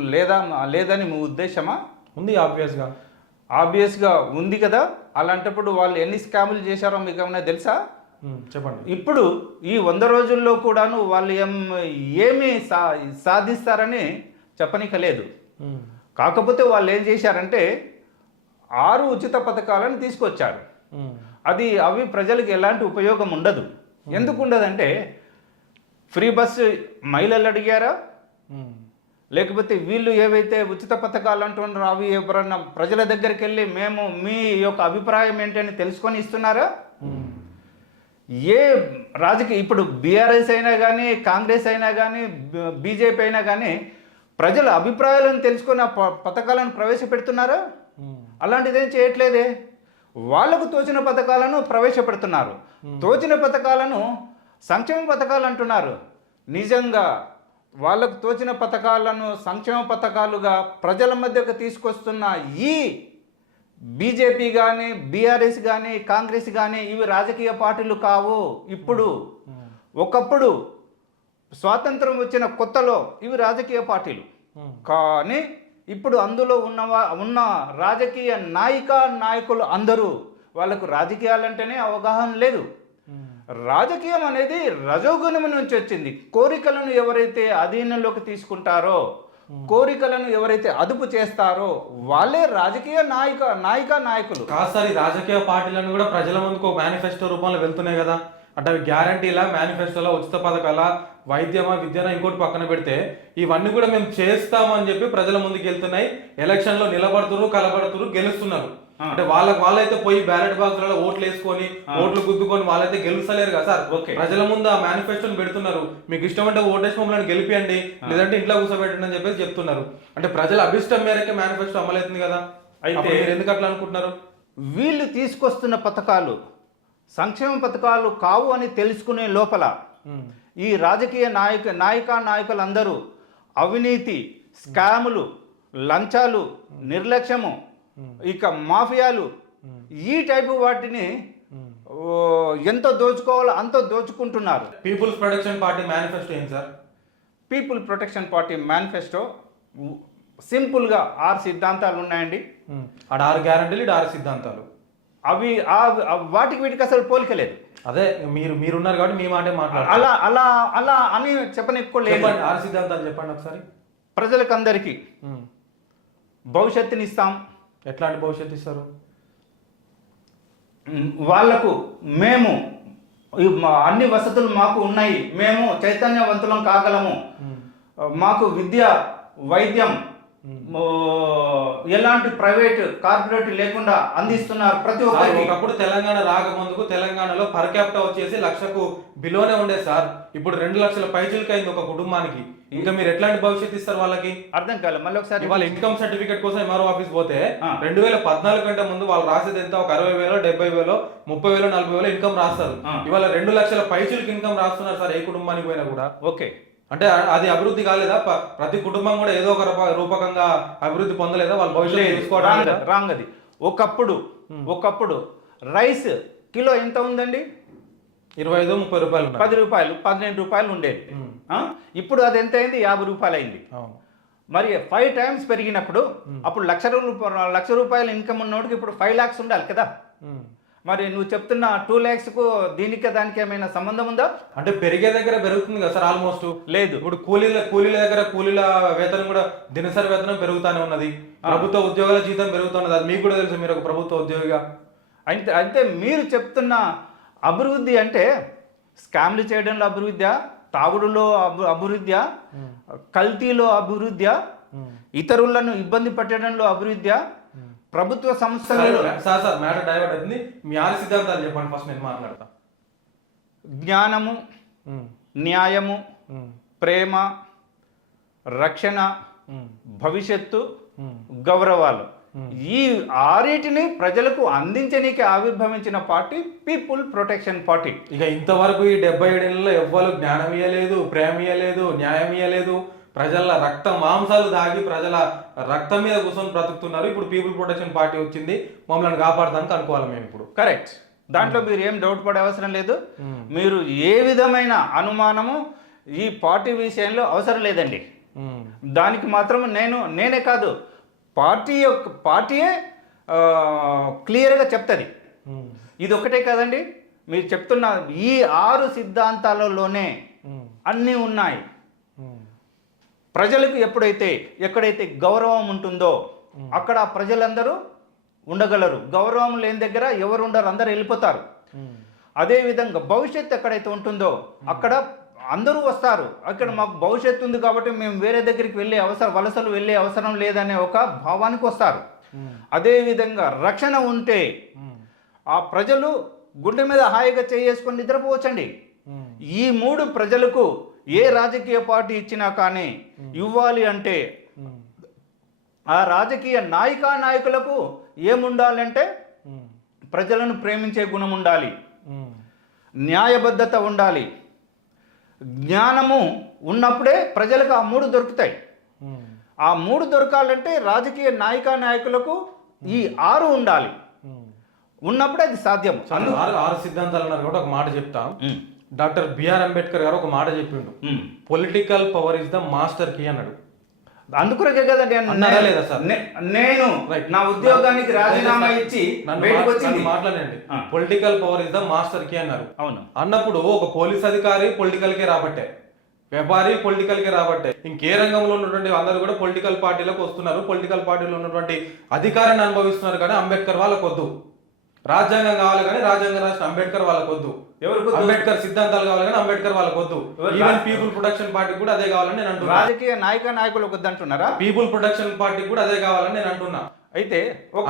లేదని మీ ఉద్దేశమా? ఉంది, ఆబ్వియస్గా ఉంది కదా. అలాంటప్పుడు వాళ్ళు ఎన్ని స్కాములు చేశారో మీకు ఏమైనా తెలుసా? చెప్పండి. ఇప్పుడు ఈ 100 రోజుల్లో కూడాను వాళ్ళు ఏమి సాధిస్తారని చెప్పనీకలేదు. కాకపోతే వాళ్ళు ఏం చేశారంటే 6 ఉచిత పథకాలను తీసుకొచ్చారు. అవి ప్రజలకు ఎలాంటి ఉపయోగం ఉండదు. ఎందుకు ఉండదంటే, ఫ్రీ బస్సు మహిళలు అడిగారా, లేకపోతే వీళ్ళు ఏవైతే ఉచిత పథకాలు అంటున్నారో అవి ఎవరన్నా ప్రజల దగ్గరికి వెళ్ళి మేము మీ యొక్క అభిప్రాయం ఏంటని తెలుసుకొని ఇస్తున్నారా? ఏ రాజకీయ ఇప్పుడు బీఆర్ఎస్ అయినా కానీ, కాంగ్రెస్ అయినా కానీ, బీజేపీ అయినా కానీ ప్రజల అభిప్రాయాలను తెలుసుకొని ఆ పథకాలను ప్రవేశపెడుతున్నారా? అలాంటిదేం చేయట్లేదే. వాళ్లకు తోచిన పథకాలను ప్రవేశపెడుతున్నారు. తోచిన పథకాలను సంక్షేమ పథకాలు అంటున్నారు. నిజంగా వాళ్ళకు తోచిన పథకాలను సంక్షేమ పథకాలుగా ప్రజల మధ్యకు తీసుకొస్తున్న ఈ బీజేపీ కానీ, బీఆర్ఎస్ కానీ, కాంగ్రెస్ కానీ ఇవి రాజకీయ పార్టీలు కావు. ఒకప్పుడు స్వాతంత్రం వచ్చిన కొత్తలో ఇవి రాజకీయ పార్టీలు. కానీ ఇప్పుడు అందులో ఉన్న రాజకీయ నాయకులు అందరూ వాళ్ళకు రాజకీయాలంటేనే అవగాహన లేదు. రాజకీయం అనేది రజోగుణం నుంచి వచ్చింది. కోరికలను ఎవరైతే అధీనంలోకి తీసుకుంటారో, కోరికలను ఎవరైతే అదుపు చేస్తారో వాళ్ళే రాజకీయ నాయకులు. కాస్త రాజకీయ పార్టీలను కూడా ప్రజల ముందుకు మేనిఫెస్టో రూపంలో వెళ్తున్నాయి కదా. అంటే అవి గ్యారంటీలా, మేనిఫెస్టోలా, ఉచిత పథకాల, వైద్యమా, విద్యనా, ఇంకోటి పక్కన పెడితే ఇవన్నీ కూడా మేము చేస్తామని చెప్పి ప్రజల ముందుకు వెళ్తున్నాయి. ఎలక్షన్లో నిలబడుతున్నారు, కలబడుతున్నారు, గెలుస్తున్నారు. అంటే వాళ్ళైతే పోయి బ్యాలెట్ బాక్స్లలో ఓట్లు వేసుకొని ఓట్లు గుద్దుకొని వాళ్ళైతే గెలుస్తలేరు కదా సార్. ప్రజల ముందు ఆ మేనిఫెస్టోని పెడుతున్నారు. మీకు ఇష్టం అంటే ఓటేసి మమ్మల్ని గెలిపియండి, లేదంటే ఇంట్లో కూర్చోబెట్టండి అని చెప్పేసి చెప్తున్నారు. అంటే ప్రజల అభిష్టం మేరకే మేనిఫెస్టో అమలవుతుంది కదా. అయితే ఎందుకు అట్లా అనుకుంటున్నారు? వీళ్ళు తీసుకొస్తున్న పథకాలు సంక్షేమ పథకాలు కావు అని తెలుసుకునే లోపల ఈ రాజకీయ నాయకులందరూ అవినీతి, స్కాములు, లంచాలు, నిర్లక్ష్యము, ఇక మాఫియాలు, ఈ టైపు వాటిని ఎంత దోచుకోవాలో అంత దోచుకుంటున్నారు. పీపుల్స్ ప్రొడక్షన్ పార్టీ మేనిఫెస్టో ఏంటి sir? People protection party manifesto సింపుల్గా 6 సిద్ధాంతాలు ఉన్నాయండి. ఆడ 6 గ్యారంటీలు, 6 సిద్ధాంతాలు. అవి వాటికి వీటికి అసలు పోలిక లేదు. అదే మీరున్నారు కాబట్టి మీ మాటే మాట్లాడాలి. అలా అలా అలా అని చెప్పనిక్కలేదు. 6 సిద్ధాంతాలు చెప్పండి ఒకసారి. ప్రజలకు అందరికీ భవిష్యత్తుని ఇస్తాం. ఎట్లాంటి భవిష్యత్తు ఇస్తారు? వాళ్లకు మేము అన్ని వసతులు మాకు ఉన్నాయి, మేము చైతన్యవంతులం కాగలము, మాకు విద్య, వైద్యం ఎలాంటి ప్రైవేట్ కార్పొరేట్ లేకుండా అందిస్తున్నారు ప్రతి ఒక్కరికి. ఒకప్పుడు తెలంగాణ రాకముందుకు తెలంగాణలో పర్ క్యాపిటల్ వచ్చేసి 1,00,000 బిలోనే ఉండేది సార్. ఇప్పుడు 2 లక్షల పైచులకి అయింది ఒక కుటుంబానికి. ఇంకా మీరు ఎట్లాంటి భవిష్యత్తు ఇస్తారు వాళ్ళకి? అర్థం కాలేదు. మళ్ళీ ఒకసారి వాళ్ళ ఇన్కమ్ సర్టిఫికేట్ కోసం ఎంఆర్ఓ ఆఫీస్ పోతే 2014 కంటే ముందు వాళ్ళు రాసేది ఎంత? ఒక 60,000, 70,000, 30,000, 40,000 ఇన్కమ్ రాస్తారు. ఇవాళ 2 లక్షల పైచులకి ఇన్కమ్ రాస్తున్నారు సార్, ఏ కుటుంబానికి పోయినా కూడా. ఓకే, అంటే అది అభివృద్ధి కాలేదా? ప్రతి కుటుంబం కూడా ఏదో ఒక రూపకంగా అభివృద్ధి పొందలేదా? వాళ్ళ భవిష్యత్తు తీసుకోవడం రాంగ్ అది. ఒకప్పుడు రైస్ కిలో ఎంత ఉందండి? 25-30 రూపాయలు, 10 రూపాయలు, 15 రూపాయలు ఉండేది. ఇప్పుడు అది ఎంత అయింది? 50 రూపాయలు అయింది. మరి 5 టైమ్స్ పెరిగినప్పుడు అప్పుడు 1,00,000 రూపాయల ఇన్కమ్ ఉన్నోడికి ఇప్పుడు 5 lakhs ఉండాలి కదా. మరి నువ్వు చెప్తున్న 2 lakhsకు దీనికి దానికి ఏమైనా సంబంధం ఉందా? అంటే పెరిగే దగ్గర పెరుగుతుంది కదా సార్, ఆల్మోస్ట్. లేదు. ఇప్పుడు కూలీల దగ్గర కూలీల వేతనం కూడా దినసరి వేతనం పెరుగుతానే ఉన్నది. ప్రభుత్వ ఉద్యోగాల జీతం పెరుగుతున్నది. అది మీకు కూడా తెలుసు, మీరు ఒక ప్రభుత్వ ఉద్యోగిగా. అయితే మీరు చెప్తున్న అభివృద్ధి అంటే స్కామ్లు చేయడంలో అభివృద్ధి, తాగుడులో అభివృద్ధి, కల్తీలో అభివృద్ధి, ఇతరులను ఇబ్బంది పెట్టడంలో అభివృద్ధి, ప్రభుత్వ సంస్థలలో. సార్ మ్యాటర్ డైవర్ట్ అవుతుంది. మీ 6 సిద్ధాంతాలు చెప్పండి ఫస్ట్, నేను మాట్లాడతా. జ్ఞానము, న్యాయము, ప్రేమ, రక్షణ, భవిష్యత్తు, గౌరవాలు. ఈ 6టిని ప్రజలకు అందించనీకి ఆవిర్భవించిన పార్టీ పీపుల్ ప్రొటెక్షన్ పార్టీ. ఇక ఇంతవరకు ఈ 77 ఏళ్ళలో ఎవ్వరు జ్ఞానం ఇయ్యలేదు, ప్రేమ ఇయ్యలేదు, న్యాయం ఇయ్యలేదు. ప్రజల రక్త మాంసాలు దాగి ప్రజల రక్తం మీద కూర్చొని బ్రతుకుతున్నారు. ఇప్పుడు పీపుల్ ప్రొటెక్షన్ పార్టీ వచ్చింది, మమ్మల్ని కాపాడడానికి అనుకోవాలి మేము ఇప్పుడు. కరెక్ట్. దాంట్లో మీరు ఏం డౌట్ పడే అవసరం లేదు. మీరు ఏ విధమైన అనుమానము ఈ పార్టీ విషయంలో అవసరం లేదండి. దానికి మాత్రం నేనే కాదు, పార్టీయే క్లియర్గా చెప్తుంది. ఇది ఒకటే కాదండి, మీరు చెప్తున్న ఈ 6 సిద్ధాంతాలలోనే అన్నీ ఉన్నాయి. ప్రజలకు ఎక్కడైతే గౌరవం ఉంటుందో అక్కడ ప్రజలందరూ ఉండగలరు. గౌరవం లేని దగ్గర ఎవరు ఉండరు, అందరూ వెళ్ళిపోతారు. అదేవిధంగా భవిష్యత్తు ఎక్కడైతే ఉంటుందో అక్కడ అందరూ వస్తారు. అక్కడ మాకు భవిష్యత్తు ఉంది కాబట్టి మేము వేరే దగ్గరికి వలసలు వెళ్ళే అవసరం లేదనే ఒక భావానికి వస్తారు. అదేవిధంగా రక్షణ ఉంటే ఆ ప్రజలు గుండె మీద హాయిగా చేసుకొని నిద్రపోవచ్చండి. ఈ 3 ప్రజలకు ఏ రాజకీయ పార్టీ ఇచ్చినా కానీ ఇవ్వాలి అంటే ఆ రాజకీయ నాయకులకు ఏముండాలంటే ప్రజలను ప్రేమించే గుణం ఉండాలి, న్యాయబద్ధత ఉండాలి, జ్ఞానము ఉన్నప్పుడే ప్రజలకు ఆ 3 దొరుకుతాయి. ఆ 3 దొరకాలంటే రాజకీయ నాయకులకు ఈ 6 ఉండాలి. ఉన్నప్పుడే అది సాధ్యం. 6 సిద్ధాంతాలు అన్నారు కూడా ఒక మాట చెప్తాం. డాక్టర్ బిఆర్ అంబేద్కర్ గారు ఒక మాట చెప్పిండు, political power is the master key అన్నాడు. అందుకొరకే కదండి నేను నా ఉద్యోగానికి రాజీనామా ఇచ్చి మాట్లాడండి. Political power is the master key అన్నారు. అవును. అన్నప్పుడు ఒక పోలీస్ అధికారి పొలిటికల్ కే రాబట్టే, వ్యాపారి పొలిటికల్ కే రాబట్టే, ఇంకే రంగంలో ఉన్నటువంటి అందరూ కూడా పొలిటికల్ పార్టీలకు వస్తున్నారు. పొలిటికల్ పార్టీలో ఉన్నటువంటి అధికారాన్ని అనుభవిస్తున్నారు. కానీ అంబేద్కర్ వాళ్ళకు వద్దు. రాజ్యాంగం కావాలి కానీ రాజ్యాంగం రాసిన అంబేద్కర్ వాళ్ళకు వద్దు. అంబేద్కర్ సిద్ధాంతాలు కావాలి కానీ అంబేద్కర్ వాళ్ళకు వద్దు. ఈవెన్ పీపుల్ ప్రొటెక్షన్ పార్టీ కూడా అదే కావాలని నేను అంటున్నా. రాజకీయ నాయకులు వద్దు అంటున్నారా? పీపుల్ ప్రొటెక్షన్ పార్టీ కూడా అదే కావాలని నేను అంటున్నా. అయితే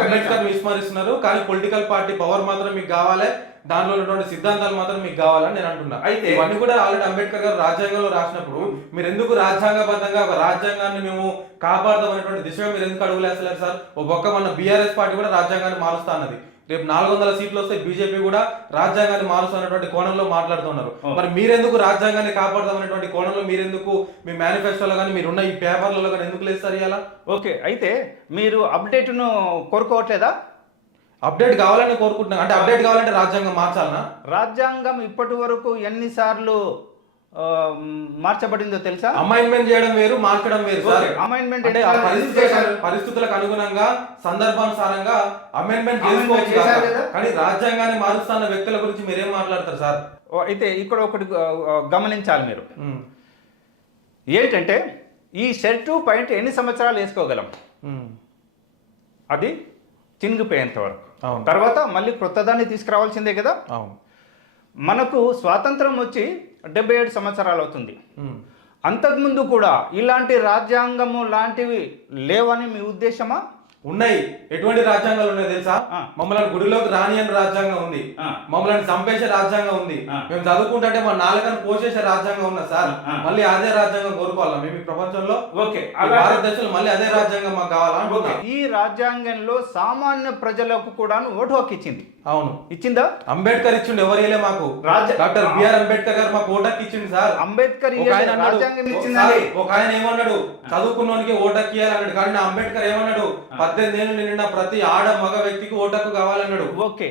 అంబేద్కర్ విస్మరిస్తున్నారు కానీ పొలిటికల్ పార్టీ పవర్ మాత్రం మీకు కావాలి, దానిలో ఉన్నటువంటి సిద్ధాంతాలు మాత్రం మీకు కావాలని నేను అంటున్నా. అయితే ఇవన్నీ కూడా ఆల్రెడీ అంబేద్కర్ గారు రాజ్యాంగంలో రాసినప్పుడు మీరు ఎందుకు రాజ్యాంగబద్ధంగా ఒక రాజ్యాంగాన్ని మేము కాపాడదాం అనేటువంటి దిశగా మీరు ఎందుకు అడుగులేస్తలేరు సార్? ఒక పక్క మన బీఆర్ఎస్ పార్టీ కూడా రాజ్యాంగాన్ని మారుస్తా అన్నది. రేపు 400 సీట్లు వస్తే బీజేపీ కూడా రాజ్యాంగాన్ని మారుస్తున్నటువంటి కోణంలో మాట్లాడుతున్నారు. మరి మీరెందుకు రాజ్యాంగాన్ని కాపాడదాం అనేటువంటి కోణంలో మీరెందుకు మీ మేనిఫెస్టోలో కానీ మీరున్న ఈ పేపర్లలో కానీ ఎందుకు లేస్తారు ఇలా? ఓకే, అయితే మీరు అప్డేట్ను కోరుకోవట్లేదా? అప్డేట్ కావాలని కోరుకుంటున్నాను. అంటే అప్డేట్ కావాలంటే రాజ్యాంగం మార్చాలనా? రాజ్యాంగం ఇప్పటి వరకు ఎన్నిసార్లు మార్చబడిందో తెలుసా? అమైన్మెంట్ చేయడం వేరు, మార్చడం వేరు సార్. అమైన్మెంట్ అంటే ఆ పరిస్థితులకు అనుగుణంగా సందర్భానుసారంగా అమెండ్మెంట్ చేసుకోవచ్చు కానీ రాజ్యాంగాన్ని మారుస్తున్న వ్యక్తుల గురించి మీరేం మాట్లాడతారు సార్? అయితే ఇక్కడ ఒకటి గమనించాలి మీరు. ఏంటంటే ఈ షర్టు పాయింట్ ఎన్ని సంవత్సరాలు వేసుకోగలం, అది చినిగిపోయేంత వరకు. తర్వాత మళ్ళీ క్రొత్తదాన్ని తీసుకురావాల్సిందే కదా. మనకు స్వాతంత్రం వచ్చి 77 సంవత్సరాలు అవుతుంది. అంతకుముందు కూడా ఇలాంటి రాజ్యాంగము లాంటివి లేవని మీ ఉద్దేశమా? ఉన్నాయి. ఎటువంటి రాజ్యాంగాలు ఉన్నాయి తెలుసా? మమ్మల్ని గుడిలోకి రాని అని రాజ్యాంగం ఉంది, మమ్మల్ని చంపేసే రాజ్యాంగం ఉంది, మేము చదువుకుంటే మా నాలుగని పోసేసే రాజ్యాంగం ఉన్నా సార్. మళ్ళీ అదే రాజ్యాంగం కోరుకోవాలా మేము ఈ ప్రపంచంలో? భారతదేశంలో మళ్ళీ అదే రాజ్యాంగం మాకు కావాలా? ఈ రాజ్యాంగంలో సామాన్య ప్రజలకు కూడా ఓటు హక్కు ఇచ్చింది. అవును, ఇచ్చిందా? అంబేద్కర్ ఇచ్చిండు, ఎవరు ఇయ్యలే మాకు. డాక్టర్ బిఆర్ అంబేద్కర్ గారు మాకు ఓటు హక్కు ఇచ్చిండు సార్. అంబేద్కర్ రాజ్యాంగం ఇచ్చింది. ఒక ఆయన ఏమన్నాడు, చదువుకున్నోనికి ఓటు హక్కు ఇవ్వాలన్నాడు. కానీ అంబేద్కర్ ఏమన్నాడు, 18 ఏళ్ళు నిండిన ప్రతి ఆడ మగ వ్యక్తికి ఓటు హక్కు కావాలన్నాడు. ఓకే,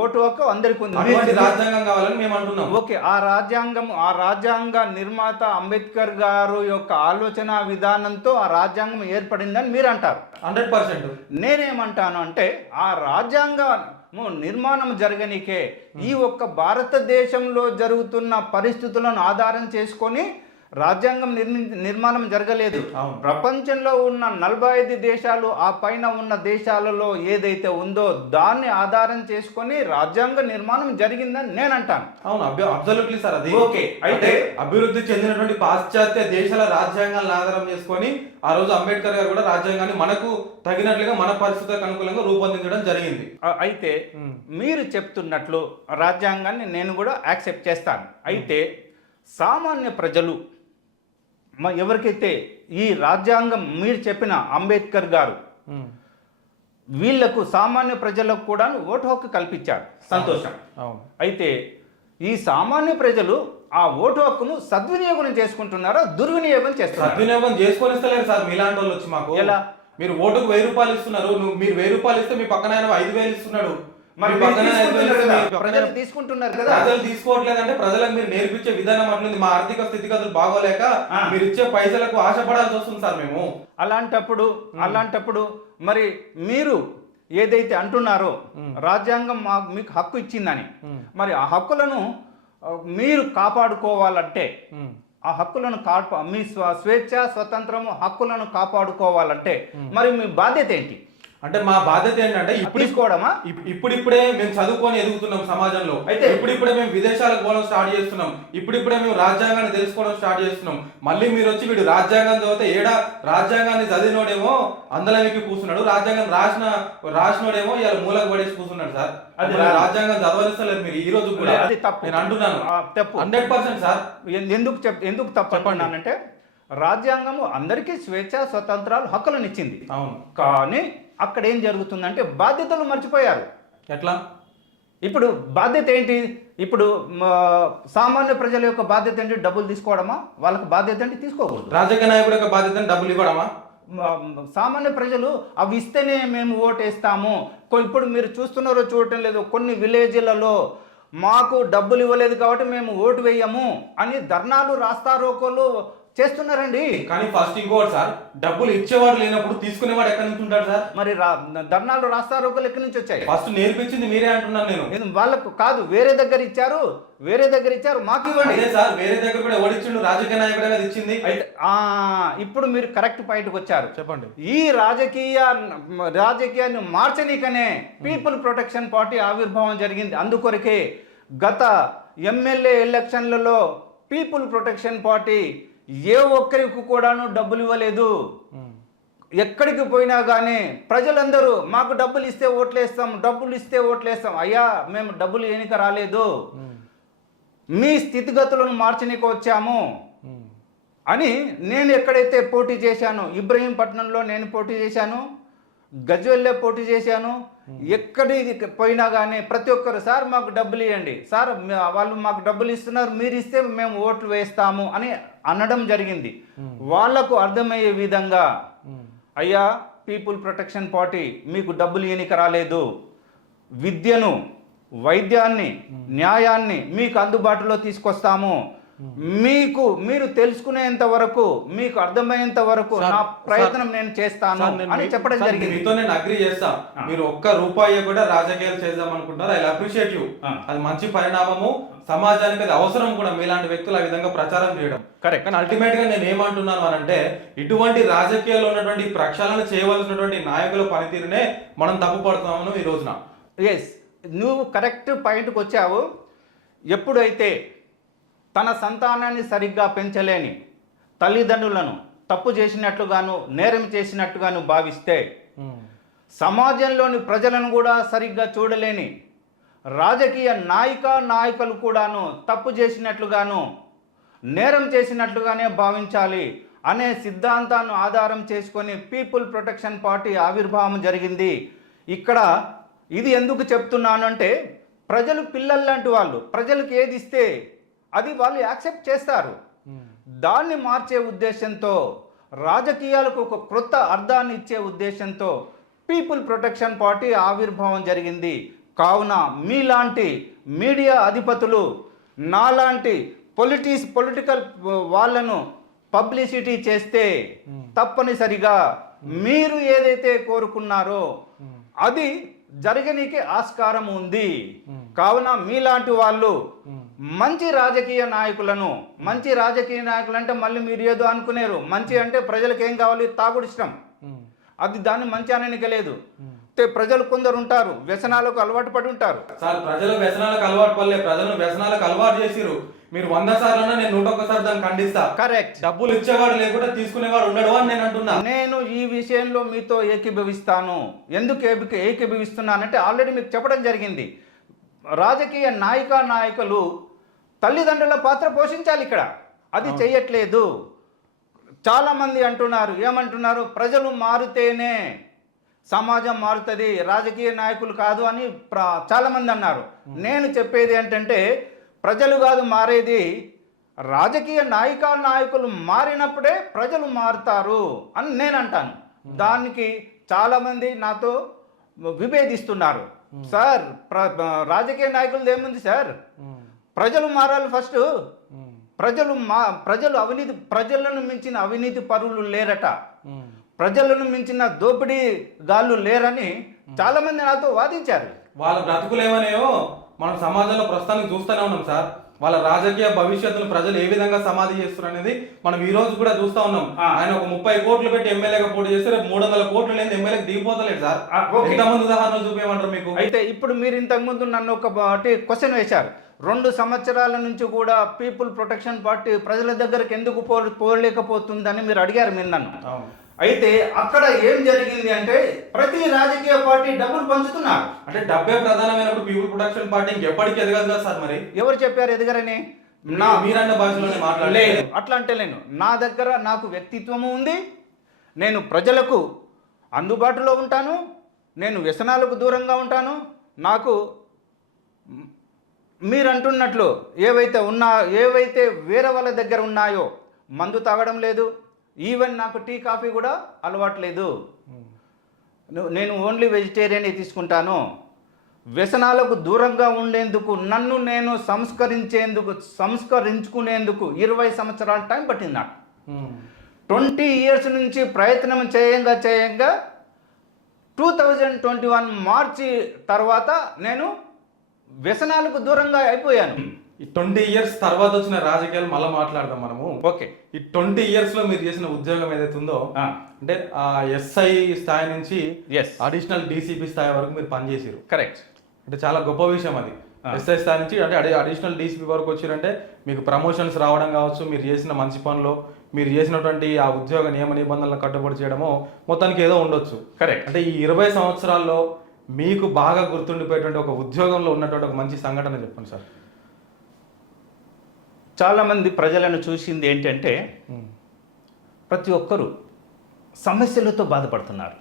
ఓటు హక్కు అందరికి ఉంది. అటువంటి రాజ్యాంగం కావాలని మేము అంటున్నాం. ఓకే, ఆ రాజ్యాంగ నిర్మాత అంబేద్కర్ గారు యొక్క ఆలోచన విధానంతో ఆ రాజ్యాంగం ఏర్పడిందని మీరు అంటారు. 100%. నేనేమంటాను అంటే ఆ రాజ్యాంగము నిర్మాణం జరగనికే ఈ ఒక్క భారతదేశంలో జరుగుతున్న పరిస్థితులను ఆధారం చేసుకొని రాజ్యాంగం నిర్మాణం జరగలేదు. ప్రపంచంలో ఉన్న 45 దేశాలు, ఆ పైన ఉన్న దేశాలలో ఏదైతే ఉందో దాన్ని ఆధారం చేసుకొని రాజ్యాంగ నిర్మాణం జరిగిందని నేను అంటాను. అవును, అబ్సల్యూట్లీ సార్. అది ఓకే. అయితే అభివృద్ధి చెందినటువంటి పాశ్చాత్య దేశాల రాజ్యాంగాలను ఆధారం చేసుకొని ఆ రోజు అంబేద్కర్ గారు కూడా రాజ్యాంగాన్ని మనకు తగినట్లుగా మన పరిస్థితులకు అనుకూలంగా రూపొందించడం జరిగింది. అయితే మీరు చెప్తున్నట్లు రాజ్యాంగాన్ని నేను కూడా యాక్సెప్ట్ చేస్తాను. అయితే సామాన్య ప్రజలు ఎవరికైతే ఈ రాజ్యాంగం మీరు చెప్పిన అంబేద్కర్ గారు వీళ్లకు సామాన్య ప్రజలకు కూడా ఓటు హక్కు కల్పించారు, సంతోషం. అయితే ఈ సామాన్య ప్రజలు ఆ ఓటు హక్కును సద్వినియోగం చేసుకుంటున్నారా, దుర్వినియోగం చేస్తున్నారు? సద్వినియోగం చేసుకొని ఇస్తలేరు సార్ మీలాంటి వాళ్ళు వచ్చి మాకు. ఎలా? మీరు ఓటుకు 1000 రూపాయలు ఇస్తున్నారు, మీరు 1000 రూపాయలు ఇస్తే మీ పక్కన ఆయన 5000 ఇస్తున్నాడు. మరి ప్రజలు తీసుకుంటున్నారు కదా. ప్రజలు తీసుకోవట్లేదంటే ప్రజలకు మీరు నేర్పించే విధానం అట్లుంది. మా ఆర్థిక స్థితిగతులు బాగోలేక మీరు ఇచ్చే పైసలకు ఆశపడాల్సి వస్తుంది సార్ మేము. అలాంటప్పుడు మరి మీరు ఏదైతే అంటున్నారో రాజ్యాంగం మీకు హక్కు ఇచ్చిందని, మరి ఆ హక్కులను మీరు కాపాడుకోవాలంటే, ఆ హక్కులను మీ స్వేచ్ఛ స్వతంత్రము హక్కులను కాపాడుకోవాలంటే మరి మీ బాధ్యత ఏంటి? అంటే మా బాధ్యత ఏంటంటే ఇప్పుడిప్పుడే మేము చదువుకొని ఎదుగుతున్నాం సమాజంలో. అయితే ఇప్పుడిప్పుడే మేము విదేశాలకు పోవడం స్టార్ట్ చేస్తున్నాం. ఇప్పుడిప్పుడే మేము రాజ్యాంగాన్ని తెలుసుకోవడం స్టార్ట్ చేస్తున్నాం. మళ్ళీ మీరు వచ్చి వీడు రాజ్యాంగం చదివితే రాజ్యాంగాన్ని చదివినోడేమో అందులోకి కూర్చున్నాడు, రాజ్యాంగం రాసినోడేమో ఇలా మూలకు పడేసి కూర్చున్నాడు సార్. అది రాజ్యాంగం చదవనిస్తలేదు మీరు ఈ రోజు కూడా. నేను అంటున్నాను తప్పు 100% సార్. ఎందుకు తప్పు చెప్పండి? రాజ్యాంగము అందరికీ స్వేచ్ఛ స్వతంత్రాలు హక్కులను ఇచ్చింది. అవును, కానీ అక్కడ ఏం జరుగుతుందంటే బాధ్యతలు మర్చిపోయారు. ఎట్లా? ఇప్పుడు బాధ్యత ఏంటి? ఇప్పుడు సామాన్య ప్రజల యొక్క బాధ్యత ఏంటి? డబ్బులు తీసుకోవడమా? వాళ్ళకి బాధ్యత ఏంటి? తీసుకోకూడదు. రాజకీయ నాయకుడి యొక్క బాధ్యత డబ్బులు ఇవ్వడమా? సామాన్య ప్రజలు అవి ఇస్తేనే మేము ఓటేస్తాము. ఇప్పుడు మీరు చూస్తున్నారో చూడటం లేదు, కొన్ని విలేజ్లలో మాకు డబ్బులు ఇవ్వలేదు కాబట్టి మేము ఓటు వేయము అని ధర్నాలు, రాస్తారోకోలు చేస్తున్నారండి. కానీ ఫస్ట్ ఇంకోటి సార్, డబ్బులు ఇచ్చేవాడు లేనప్పుడు తీసుకునేవాడు ఎక్కడి నుంచి ఉంటాడు సార్? మరి ధర్నాలు, రాస్తారోకోలు ఎక్కడి నుంచి వచ్చాయి? ఫస్ట్ నేర్పించింది మీరే అంటున్నాను నేను. వాళ్ళకు కాదు, వేరే దగ్గర ఇచ్చారు మాకు ఇవ్వండి సార్. వేరే దగ్గర కూడా ఎవరిచ్చిండు? రాజకీయ నాయకుడే కదా ఇచ్చింది. అయితే ఇప్పుడు మీరు కరెక్ట్ పాయింట్కి వచ్చారు. చెప్పండి. ఈ రాజకీయాన్ని మార్చనీకనే పీపుల్ ప్రొటెక్షన్ పార్టీ ఆవిర్భావం జరిగింది. అందుకొరకే గత ఎమ్మెల్యే ఎలక్షన్లలో పీపుల్ ప్రొటెక్షన్ పార్టీ ఏ ఒక్కరికి కూడాను డబ్బులు ఇవ్వలేదు. ఎక్కడికి పోయినా కానీ ప్రజలందరూ మాకు డబ్బులు ఇస్తే ఓట్లేస్తాం. అయ్యా, మేము డబ్బులు ఎన్నిక రాలేదు, మీ స్థితిగతులను మార్చనీకి వచ్చాము అని. నేను ఎక్కడైతే పోటీ చేశాను, ఇబ్రహీంపట్నంలో నేను పోటీ చేశాను, గజ్వెల్లో పోటీ చేశాను, ఎక్కడికి పోయినా కానీ ప్రతి ఒక్కరు సార్ మాకు డబ్బులు ఇవ్వండి సార్, వాళ్ళు మాకు డబ్బులు ఇస్తున్నారు, మీరు ఇస్తే మేము ఓట్లు వేస్తాము అని అనడం జరిగింది. వాళ్లకు అర్థమయ్యే విధంగా, అయ్యా పీపుల్ ప్రొటెక్షన్ పార్టీ మీకు డబ్బులు ఎన్నిక రాలేదు, విద్యను, వైద్యాన్ని, న్యాయాన్ని మీకు అందుబాటులో తీసుకొస్తాము, మీరు తెలుసుకునేంత వరకు, మీకు అర్థమయ్యేంత వరకు నా ప్రయత్నం నేను చేస్తాను అని చెప్పడం జరిగింది. మీతో నేను అగ్రి చేస్తా. మీరు ఒక్క రూపాయి కూడా రాజకీయాలు చేద్దాం అనుకుంటారు. I appreciate you. అది మంచి పరిణామము, సమాజానికి అది అవసరం కూడా మీలాంటి వ్యక్తులు ఆ విధంగా ప్రచారం చేయడం. కరెక్ట్. కానీ అల్టిమేట్ గా నేను ఏమంటున్నాను అని అంటే, ఇటువంటి రాజకీయాల్లో ఉన్నటువంటి ప్రక్షాళన చేయవలసినటువంటి నాయకుల పనితీరునే మనం తప్పుపడుతున్నాము ఈ రోజున. ఎస్, నువ్వు కరెక్ట్ పాయింట్కి వచ్చావు. ఎప్పుడైతే తన సంతానాన్ని సరిగ్గా పెంచలేని తల్లిదండ్రులను తప్పు చేసినట్లుగాను, నేరం చేసినట్టుగాను భావిస్తే, సమాజంలోని ప్రజలను కూడా సరిగ్గా చూడలేని రాజకీయ నాయకులు కూడాను తప్పు చేసినట్లుగాను, నేరం చేసినట్లుగానే భావించాలి అనే సిద్ధాంతాన్ని ఆధారం చేసుకొని పీపుల్ ప్రొటెక్షన్ పార్టీ ఆవిర్భావం జరిగింది. ఇక్కడ ఇది ఎందుకు చెప్తున్నాను అంటే, ప్రజలు పిల్లలు లాంటి వాళ్ళు. ప్రజలకు ఏది ఇస్తే అది వాళ్ళు యాక్సెప్ట్ చేస్తారు. దాన్ని మార్చే ఉద్దేశంతో, రాజకీయాలకు ఒక క్రొత్త అర్థాన్ని ఇచ్చే ఉద్దేశంతో పీపుల్ ప్రొటెక్షన్ పార్టీ ఆవిర్భావం జరిగింది. కావున మీలాంటి మీడియా అధిపతులు, నాలాంటి పొలిటికల్ వాళ్ళను పబ్లిసిటీ చేస్తే తప్పనిసరిగా మీరు ఏదైతే కోరుకున్నారో అది జరగనీకి ఆస్కారం ఉంది. కావున మీలాంటి వాళ్ళు మంచి రాజకీయ నాయకులను, మంచి రాజకీయ నాయకులు అంటే మళ్ళీ మీరు ఏదో అనుకునేరు, మంచి అంటే ప్రజలకు ఏం కావాలి, తాగుడు ఇష్టం, అది దాన్ని మంచి అననికి లేదు. ప్రజలు కొందరు ఉంటారు వ్యసనాలకు అలవాటు పడి ఉంటారు. సార్, ప్రజలు వ్యసనాలకు అలవాటు పడలే, ప్రజలను వ్యసనాలకు అలవాటు చేసిరు. మీరు 100 సార్లు నేను 101 దాన్ని ఖండిస్తా. కరెక్ట్. డబ్బులు ఇచ్చేవాడు లేకుండా తీసుకునేవాడు ఉండడు అని నేను అంటున్నా. నేను ఈ విషయంలో మీతో ఏకీభవిస్తాను. ఎందుకు ఏకీభవిస్తున్నానంటే, ఆల్రెడీ మీకు చెప్పడం జరిగింది. రాజకీయ నాయకులు తల్లిదండ్రుల పాత్ర పోషించాలి ఇక్కడ. అది చెయ్యట్లేదు. చాలామంది అంటున్నారు, ఏమంటున్నారు, ప్రజలు మారితేనే సమాజం మారుతుంది, రాజకీయ నాయకులు కాదు అని చాలామంది అన్నారు. నేను చెప్పేది ఏంటంటే, ప్రజలు కాదు మారేది, రాజకీయ నాయకులు మారినప్పుడే ప్రజలు మారుతారు అని నేను అంటాను. దానికి చాలామంది నాతో విభేదిస్తున్నారు. సార్, రాజకీయ నాయకులది ఏముంది సార్, ప్రజలు మారాలి ఫస్ట్. ప్రజలను మించిన అవినీతి పరులు లేరట, ప్రజలను మించిన దోపిడీ గాళ్ళు లేరని చాలా మంది నాతో వాదించారు. వాళ్ళ బ్రతుకులేమనేయో మనం సమాజంలో ప్రస్తుతానికి చూస్తూనే ఉన్నాం సార్. వాళ్ళ రాజకీయ భవిష్యత్తును ప్రజలు ఏ విధంగా సమాధి చేస్తున్నారు అనేది మనం ఈ రోజు కూడా చూస్తా ఉన్నాం. ఆయన ఒక 30 కోట్లు పెట్టి ఎమ్మెల్యేగా పోటీ చేస్తే 300 కోట్లు లేని ఎమ్మెల్యేకి దిగిపోతలేదు సార్. ఎంతమంది ఉదాహరణలు చూపించమంటారు మీకు? అయితే ఇప్పుడు మీరు ఇంతకు ముందు నన్ను ఒక క్వశ్చన్ వేశారు. 2 సంవత్సరాల నుంచి కూడా పీపుల్ ప్రొటెక్షన్ పార్టీ ప్రజల దగ్గరకు ఎందుకు పోలేకపోతుందని మీరు అడిగారు మీరు నన్ను. అయితే అక్కడ ఏం జరిగింది అంటే, ప్రతి రాజకీయ పార్టీ డబ్బులు పంచుతున్నారు. అంటే డబ్బే ప్రధానమైనప్పుడు పీపుల్ ప్రొటెక్షన్ పార్టీ ఇంకెప్పటికీ ఎదగదు కదా సార్. మరి ఎవరు చెప్పారు ఎదగరని? మీరన్న భాషలోనే మాట్లాడలేదు. అట్లా అంటే నా దగ్గర నాకు వ్యక్తిత్వము ఉంది, నేను ప్రజలకు అందుబాటులో ఉంటాను, నేను వ్యసనాలకు దూరంగా ఉంటాను. నాకు మీరు అంటున్నట్లు ఏవైతే వేరే వాళ్ళ దగ్గర ఉన్నాయో, మందు తాగడం లేదు, ఈవెన్ నాకు టీ కాఫీ కూడా అలవాట్లేదు, నేను ఓన్లీ వెజిటేరియన్ తీసుకుంటాను. వ్యసనాలకు దూరంగా ఉండేందుకు, నన్ను నేను సంస్కరించుకునేందుకు 20 సంవత్సరాల టైం పట్టింది నాకు. 20 ఇయర్స్ నుంచి ప్రయత్నం చేయంగా 2021 మార్చి తర్వాత నేను వ్యసనాలకు దూరంగా అయిపోయాను. ఈ 20 ఇయర్స్ తర్వాత వచ్చిన రాజకీయాలు మళ్ళీ మాట్లాడదాం మనము. ఓకే. ఈ 20 ఇయర్స్ లో మీరు చేసిన ఉద్యోగం ఏదైతే ఉందో, అంటే ఎస్ఐ స్థాయి నుంచి అడిషనల్ డీసీపీ స్థాయి వరకు మీరు పనిచేసారు. కరెక్ట్. అంటే చాలా గొప్ప విషయం అది. ఎస్ఐ స్థాయి నుంచి అంటే అడిషనల్ డీసీపీ వరకు వచ్చారంటే మీకు ప్రమోషన్స్ రావడం కావచ్చు, మీరు చేసిన మంచి పనులు, మీరు చేసినటువంటి ఆ ఉద్యోగ నియమ నిబంధనలను కట్టుబడి చేయడమో మొత్తానికి ఏదో ఉండొచ్చు. కరెక్ట్. అంటే ఈ 20 సంవత్సరాల్లో మీకు బాగా గుర్తుండిపోయేటువంటి ఒక ఉద్యోగంలో ఉన్నటువంటి ఒక మంచి సంఘటన చెప్పండి సార్. చాలామంది ప్రజలను చూసింది ఏంటంటే, ప్రతి ఒక్కరూ సమస్యలతో బాధపడుతున్నారు.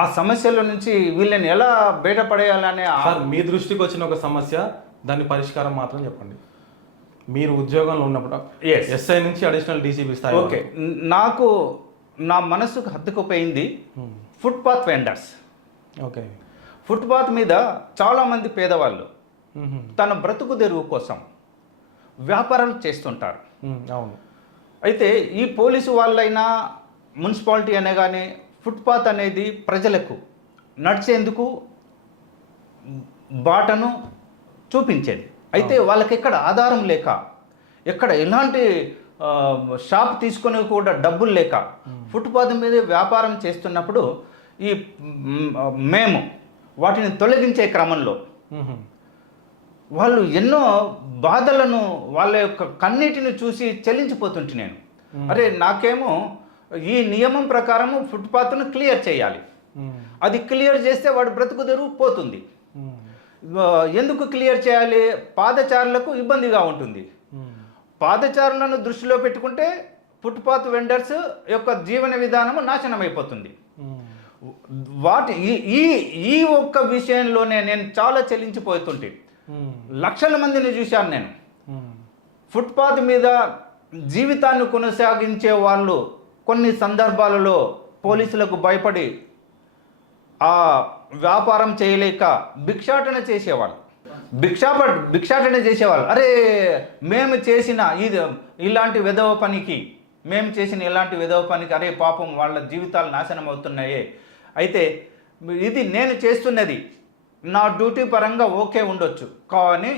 ఆ సమస్యల నుంచి వీళ్ళని ఎలా బయటపడేయాలనే మీ దృష్టికి వచ్చిన ఒక సమస్య, దాని పరిష్కారం మాత్రం చెప్పండి. మీరు ఉద్యోగంలో ఉన్నప్పుడు ఎస్ఐ నుంచి అడిషనల్ డీసీపీ స్థాయి. ఓకే. నా మనసుకు హత్తుకుపోయింది ఫుట్పాత్ వెండర్స్. ఓకే. ఫుట్పాత్ మీద చాలామంది పేదవాళ్ళు తన బ్రతుకు తెరువు కోసం వ్యాపారాలు చేస్తుంటారు. అవును. అయితే ఈ పోలీసు వాళ్ళైనా మున్సిపాలిటీ అనే కానీ ఫుట్పాత్ అనేది ప్రజలకు నడిచేందుకు బాటను చూపించేది. అయితే వాళ్ళకి ఎక్కడ ఆధారం లేక, ఎక్కడ ఎలాంటి షాప్ తీసుకొని కూడా డబ్బులు లేక ఫుట్పాత్ మీద వ్యాపారం చేస్తున్నప్పుడు ఈ మేము వాటిని తొలగించే క్రమంలో వాళ్ళు ఎన్నో బాధలను, వాళ్ళ యొక్క కన్నీటిని చూసి చెల్లించిపోతుంటే నేను అరే నాకేమో ఈ నియమం ప్రకారము ఫుట్పాత్ను క్లియర్ చేయాలి, అది క్లియర్ చేస్తే వాడు బ్రతుకు తెరువు పోతుంది. ఎందుకు క్లియర్ చేయాలి? పాదచారులకు ఇబ్బందిగా ఉంటుంది. పాదచారులను దృష్టిలో పెట్టుకుంటే ఫుట్పాత్ వెండర్స్ యొక్క జీవన విధానము నాశనం అయిపోతుంది. ఈ ఒక్క విషయంలోనే నేను చాలా చెల్లించిపోతుంటే లక్షల మందిని చూశాను నేను. ఫుట్పాత్ మీద జీవితాన్ని కొనసాగించే వాళ్ళు కొన్ని సందర్భాలలో పోలీసులకు భయపడి ఆ వ్యాపారం చేయలేక భిక్షాటన చేసేవాళ్ళు. భిక్షాటన చేసేవాళ్ళు. అరే మేము చేసిన ఇలాంటి వెధవ పనికి, అరే పాపం వాళ్ళ జీవితాలు నాశనం అవుతున్నాయే. అయితే ఇది నేను చేస్తున్నది నా డ్యూటీ పరంగా ఓకే ఉండొచ్చు, కానీ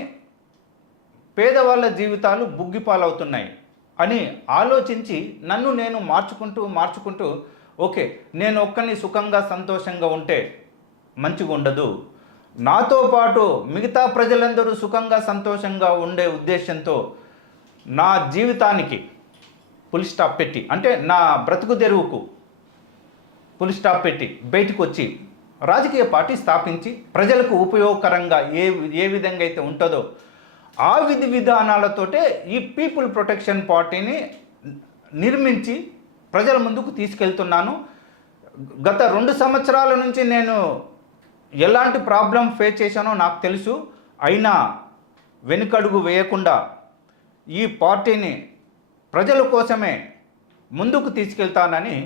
పేదవాళ్ళ జీవితాలు బుగ్గిపాలవుతున్నాయి అని ఆలోచించి నన్ను నేను మార్చుకుంటూ ఓకే నేను ఒక్కని సుఖంగా సంతోషంగా ఉంటే మంచిగా ఉండదు, నాతో పాటు మిగతా ప్రజలందరూ సుఖంగా సంతోషంగా ఉండే ఉద్దేశంతో నా జీవితానికి ఫుల్ స్టాప్ పెట్టి, అంటే నా బ్రతుకు తెరువుకు ఫుల్ స్టాప్ పెట్టి బయటకు వచ్చి రాజకీయ పార్టీ స్థాపించి ప్రజలకు ఉపయోగకరంగా ఏ విధంగా అయితే ఉంటుందో ఆ విధి విధానాలతోటే ఈ పీపుల్ ప్రొటెక్షన్ పార్టీని నిర్మించి ప్రజల ముందుకు తీసుకెళ్తున్నాను. గత 2 సంవత్సరాల నుంచి నేను ఎలాంటి ప్రాబ్లం ఫేస్ చేశానో నాకు తెలుసు. అయినా వెనుకడుగు వేయకుండా ఈ పార్టీని ప్రజల కోసమే ముందుకు తీసుకెళ్తానని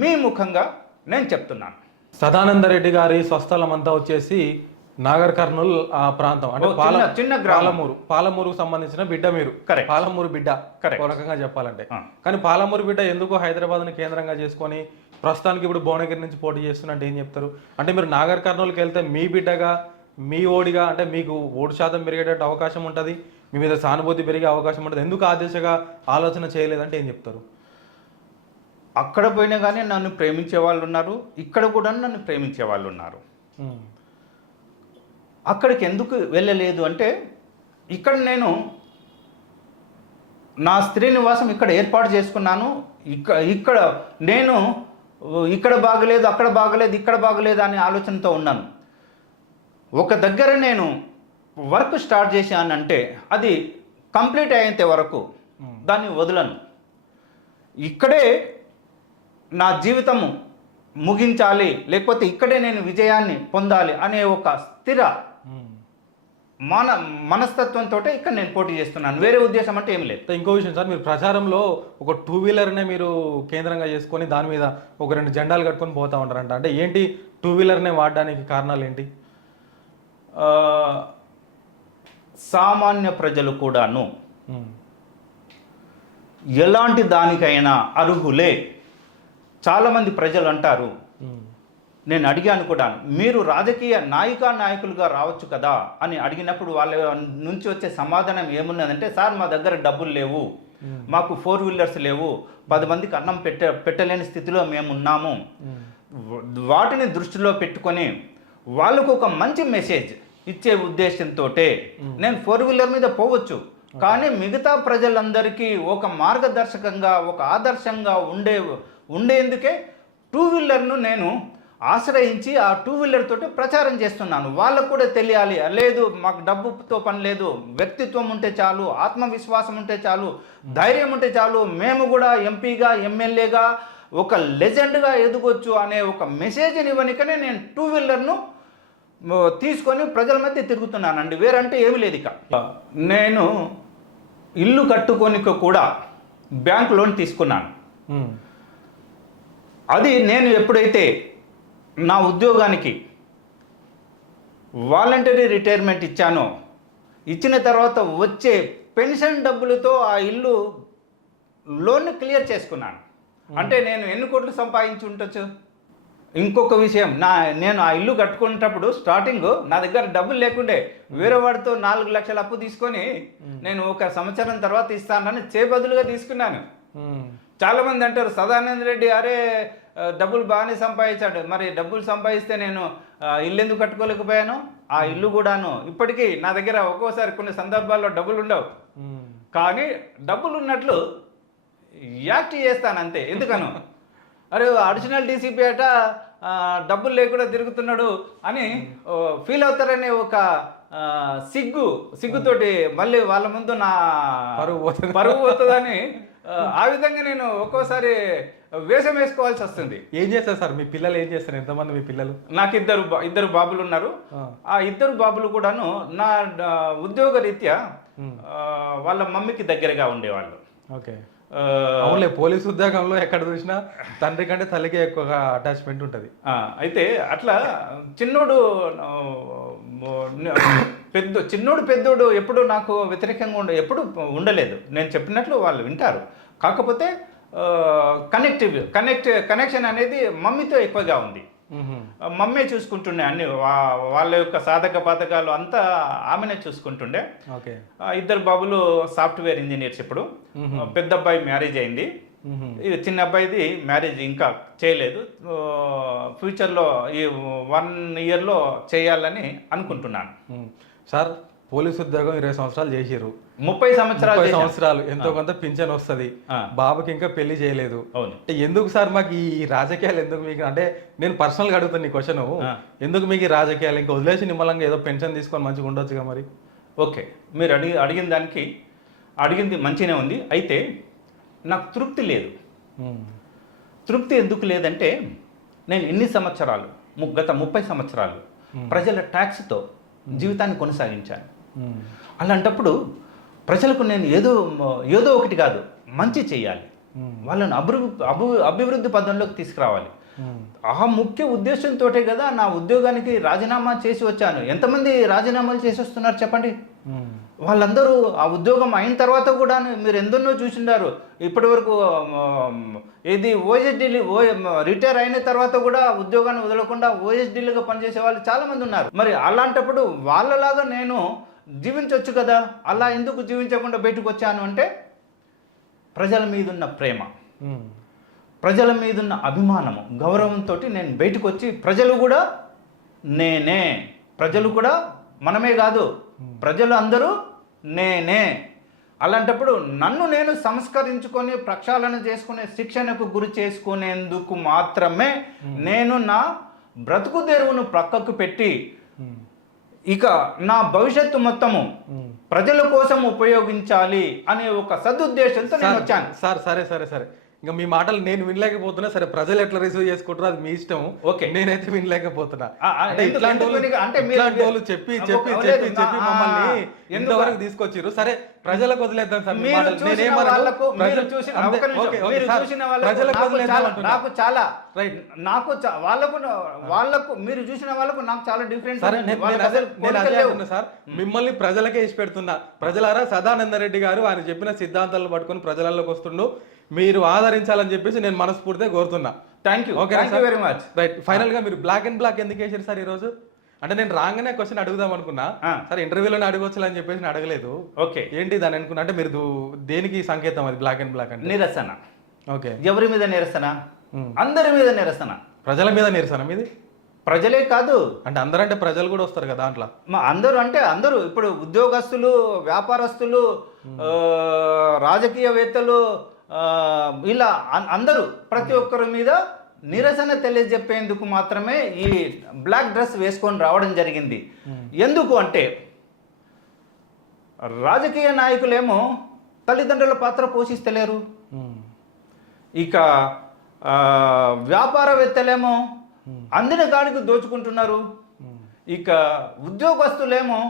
మీ ముఖంగా నేను చెప్తున్నాను. సదానంద రెడ్డి గారి స్వస్థలం అంతా వచ్చేసి నాగర్ కర్నూల్ ఆ ప్రాంతం, అంటే చిన్న పాలమూరుకు సంబంధించిన బిడ్డ మీరు. పాలమూరు బిడ్డ ఒక రకంగా చెప్పాలంటే. కానీ పాలమూరు బిడ్డ ఎందుకు హైదరాబాద్ని కేంద్రంగా చేసుకొని ప్రస్తుతానికి ఇప్పుడు భువనగిరి నుంచి పోటీ చేస్తున్నట్టు ఏం చెప్తారు? అంటే మీరు నాగర్ కర్నూలుకి వెళ్తే మీ బిడ్డగా, మీ ఓడిగా, అంటే మీకు ఓటు శాతం పెరిగేటట్టు అవకాశం ఉంటుంది, మీ మీద సానుభూతి పెరిగే అవకాశం ఉంటుంది, ఎందుకు ఆ దిశగా ఆలోచన చేయలేదంటే ఏం చెప్తారు? అక్కడ పోయినా కానీ నన్ను ప్రేమించే వాళ్ళు ఉన్నారు, ఇక్కడ కూడా నన్ను ప్రేమించే వాళ్ళు ఉన్నారు. అక్కడికి ఎందుకు వెళ్ళలేదు అంటే ఇక్కడ నేను నా స్త్రీ నివాసం ఇక్కడ ఏర్పాటు చేసుకున్నాను. ఇక్కడ నేను ఇక్కడ బాగలేదు, అక్కడ బాగలేదు, ఇక్కడ బాగలేదు అనే ఆలోచనతో ఉన్నాను. ఒక దగ్గర నేను వర్క్ స్టార్ట్ చేశానంటే అది కంప్లీట్ అయ్యేంత వరకు దాన్ని వదలను. ఇక్కడే నా జీవితము ముగించాలి, లేకపోతే ఇక్కడే నేను విజయాన్ని పొందాలి అనే ఒక స్థిర మనస్తత్వంతో ఇక్కడ నేను పోటీ చేస్తున్నాను. వేరే ఉద్దేశం అంటే ఏం లేదు. ఇంకో విషయం సార్, మీరు ప్రచారంలో ఒక 2 వీలర్నే మీరు కేంద్రంగా చేసుకొని దాని మీద ఒక 2 జెండాలు కట్టుకొని పోతా ఉంటారంట. అంటే ఏంటి 2 వీలర్నే వాడడానికి కారణాలు ఏంటి? సామాన్య ప్రజలు కూడాను ఎలాంటి దానికైనా అర్హులే. చాలామంది ప్రజలు అంటారు, నేను అడిగాను కూడా, మీరు రాజకీయ నాయకులుగా రావచ్చు కదా అని అడిగినప్పుడు వాళ్ళ నుంచి వచ్చే సమాధానం ఏమున్నదంటే, సార్ మా దగ్గర డబ్బులు లేవు, మాకు 4 వీలర్స్ లేవు, 10 మందికి అన్నం పెట్టలేని స్థితిలో మేము ఉన్నాము. వాటిని దృష్టిలో పెట్టుకొని వాళ్ళకు ఒక మంచి మెసేజ్ ఇచ్చే ఉద్దేశంతో నేను 4 వీలర్ మీద పోవచ్చు, కానీ మిగతా ప్రజలందరికీ ఒక మార్గదర్శకంగా, ఒక ఆదర్శంగా ఉండేందుకే 2 వీలర్ను నేను ఆశ్రయించి ఆ 2 వీలర్ తోటి ప్రచారం చేస్తున్నాను. వాళ్ళకు కూడా తెలియాలి, లేదు మాకు డబ్బుతో పని లేదు, వ్యక్తిత్వం ఉంటే చాలు, ఆత్మవిశ్వాసం ఉంటే చాలు, ధైర్యం ఉంటే చాలు, మేము కూడా ఎంపీగా, ఎమ్మెల్యేగా, ఒక లెజెండ్గా ఎదగొచ్చు అనే ఒక మెసేజ్ని ఇవ్వనికనే నేను 2 వీలర్ను తీసుకొని ప్రజల మధ్య తిరుగుతున్నానండి. వేరంటే ఏమి లేదు. ఇక నేను ఇల్లు కట్టుకోనిక కూడా బ్యాంక్ లోన్ తీసుకున్నాను. అది నేను ఎప్పుడైతే నా ఉద్యోగానికి వాలంటరీ రిటైర్మెంట్ ఇచ్చానో, ఇచ్చిన తర్వాత వచ్చే పెన్షన్ డబ్బులతో ఆ ఇల్లు లోన్ క్లియర్ చేసుకున్నాను. అంటే నేను ఎన్ని కోట్లు సంపాదించి ఉండొచ్చు. ఇంకొక విషయం, నేను ఆ ఇల్లు కట్టుకునేటప్పుడు స్టార్టింగ్ నా దగ్గర డబ్బులు లేకుండే, వేరే వాడితో 4 లక్షల అప్పు తీసుకొని నేను 1 సంవత్సరం తర్వాత ఇస్తానని చేబదులుగా తీసుకున్నాను. చాలా మంది అంటారు సదానంద రెడ్డి అరే డబ్బులు బాగానే సంపాదించాడు, మరి డబ్బులు సంపాదిస్తే నేను ఇల్లు ఎందుకు కట్టుకోలేకపోయాను? ఆ ఇల్లు కూడాను ఇప్పటికీ నా దగ్గర ఒక్కోసారి కొన్ని సందర్భాల్లో డబ్బులు ఉండవు, కానీ డబ్బులు ఉన్నట్లు యాక్ట్ చేస్తాను అంతే. ఎందుకను అరే అడిషనల్ డీసీపీ అట డబ్బులు లేకుండా తిరుగుతున్నాడు అని ఫీల్ అవుతారనే ఒక సిగ్గుతోటి మళ్ళీ వాళ్ళ ముందు నా పరువు పోతుందని ఆ విధంగా నేను ఒక్కోసారి వేషం వేసుకోవాల్సి వస్తుంది. ఏం చేస్తారు సార్ మీ పిల్లలు? ఏం చేస్తారు? ఎంతమంది మీ పిల్లలు? నాకు ఇద్దరు బాబులు ఉన్నారు. ఆ ఇద్దరు బాబులు కూడాను నా ఉద్యోగ రీత్యా వాళ్ళ మమ్మీకి దగ్గరగా ఉండేవాళ్ళు. ఓకే, అవునులే, పోలీసు ఉద్యోగంలో ఎక్కడ చూసినా తండ్రి కంటే తల్లికి ఎక్కువగా అటాచ్మెంట్ ఉంటుంది. అయితే అట్లా చిన్నోడు పెద్దోడు ఎప్పుడు నాకు వ్యతిరేకంగా ఎప్పుడు ఉండలేదు. నేను చెప్పినట్లు వాళ్ళు వింటారు. కాకపోతే కనెక్షన్ అనేది మమ్మీతో ఎక్కువగా ఉంది. మమ్మీ చూసుకుంటుండే అన్ని, వాళ్ళ యొక్క సాధక బాధకాలు అంతా ఆమెనే చూసుకుంటుండే. ఇద్దరు బాబులు సాఫ్ట్వేర్ ఇంజనీర్స్. ఇప్పుడు పెద్ద అబ్బాయి మ్యారేజ్ అయింది, ఇది చిన్న అబ్బాయిది మ్యారేజ్ ఇంకా చేయలేదు. ఫ్యూచర్లో ఈ 1 ఇయర్లో చేయాలని అనుకుంటున్నాను. సార్ పోలీసు ఉద్యోగం 20 సంవత్సరాలు చేసిర్రు, 30 సంవత్సరాలు ఎంతో కొంత పింఛన్ వస్తుంది, బాబుకి ఇంకా పెళ్లి చేయలేదు. అవును, ఎందుకు సార్ మాకు ఈ రాజకీయాలు ఎందుకు మీకు? అంటే నేను పర్సనల్గా అడుగుతాను ఈ క్వశ్చన్, ఎందుకు మీకు ఈ రాజకీయాలు? ఇంకా వదిలేసి నిమ్మలంగా ఏదో పెన్షన్ తీసుకొని మంచిగా ఉండొచ్చుగా మరి. ఓకే, మీరు అడిగింది మంచిగానే ఉంది. అయితే నాకు తృప్తి లేదు. తృప్తి ఎందుకు లేదంటే నేను ఇన్ని సంవత్సరాలు, గత 30 సంవత్సరాలు ప్రజల ట్యాక్స్తో జీవితాన్ని కొనసాగించాను. అలాంటప్పుడు ప్రజలకు నేను ఏదో ఒకటి కాదు, మంచి చేయాలి, వాళ్ళని అభివృద్ధి పదంలోకి తీసుకురావాలి. ఆ ముఖ్య ఉద్దేశంతో కదా నా ఉద్యోగానికి రాజీనామా చేసి వచ్చాను. ఎంతమంది రాజీనామాలు చేసి వస్తున్నారు చెప్పండి? వాళ్ళందరూ ఆ ఉద్యోగం అయిన తర్వాత కూడా మీరు ఎందరినో చూసిండారు. ఇప్పటి వరకు ఇది ఓఎస్డీలు రిటైర్ అయిన తర్వాత కూడా ఉద్యోగాన్ని వదలకుండా ఓఎస్డీలుగా పనిచేసే వాళ్ళు చాలామంది ఉన్నారు. మరి అలాంటప్పుడు వాళ్ళలాగా నేను జీవించవచ్చు కదా. అలా ఎందుకు జీవించకుండా బయటకు వచ్చాను అంటే ప్రజల మీదున్న ప్రేమ, ప్రజల మీదున్న అభిమానము, గౌరవంతో నేను బయటకు వచ్చి ప్రజలు కూడా ప్రజలు కూడా మనమే కాదు, ప్రజలు అందరూ నేనే. అలాంటప్పుడు నన్ను నేను సంస్కరించుకొని ప్రక్షాళన చేసుకునే శిక్షణకు గురి చేసుకునేందుకు మాత్రమే నేను నా బ్రతుకు తెరువును ప్రక్కకు పెట్టి ఇక నా భవిష్యత్తు మొత్తము ప్రజల కోసం ఉపయోగించాలి అనే ఒక సదుద్దేశంతో నేను వచ్చాను. సార్ సరే ఇంకా మీ మాటలు నేను వినలేకపోతున్నా. సరే, ప్రజలు ఎట్లా రిసీవ్ చేసుకుంటారో అది మీ ఇష్టం. ఓకే, నేనైతే వినలేకపోతున్నా. ఇట్లాంటి వాళ్ళు చెప్పి మమ్మల్ని ఎంతవరకు తీసుకొచ్చిర్రు. సరే, ప్రజలకు వదిలేద్దాం సార్. వాళ్ళకు మీరు చూసిన వాళ్ళకు నాకు చాలా డిఫరెన్స్. సార్, మిమ్మల్ని ప్రజలకే ఇచ్చి పెడుతున్నా. ప్రజలారా, సదానంద రెడ్డి గారు ఆయన చెప్పిన సిద్ధాంతాలను పట్టుకొని ప్రజలలోకి వస్తుండు, మీరు ఆదరించాలని చెప్పేసి నేను మనస్ఫూర్తిగా కోరుతున్నా. Thank you very much. Right, final గా మీరు బ్లాక్ అండ్ బ్లాక్ ఎందుకు వేసారు సార్ ఈ రోజు? అంటే నేను రాగానే క్వశ్చన్ అడుగుదాం అనుకున్నా, సరే ఇంటర్వ్యూలోనే అడగవచ్చు అని చెప్పేసి అడగలేదు. ఓకే, ఏంటి దాని అనుకున్నా? అంటే మీరు దేనికి సంకేతం అది బ్లాక్ అండ్ బ్లాక్ అంటే? నిరసన. ఓకే, ఎవరి మీద నిరసన? అందరి మీద నిరసన. ప్రజల మీద నిరసన మీది? ప్రజలే కాదు అంటే అందరంటే ప్రజలు కూడా వస్తారు కదా దాంట్లో. అందరూ అంటే అందరూ, ఇప్పుడు ఉద్యోగస్తులు, వ్యాపారస్తులు, రాజకీయవేత్తలు, ఇలా అందరూ ప్రతి ఒక్కరి మీద నిరసన తెలియజెప్పేందుకు మాత్రమే ఈ బ్లాక్ డ్రెస్ వేసుకొని రావడం జరిగింది. ఎందుకు అంటే రాజకీయ నాయకులేమో తల్లిదండ్రుల పాత్ర పోషిస్తలేరు, ఇక వ్యాపారవేత్తలేమో అందిన గాడికి దోచుకుంటున్నారు, ఇక ఉద్యోగస్తులేమో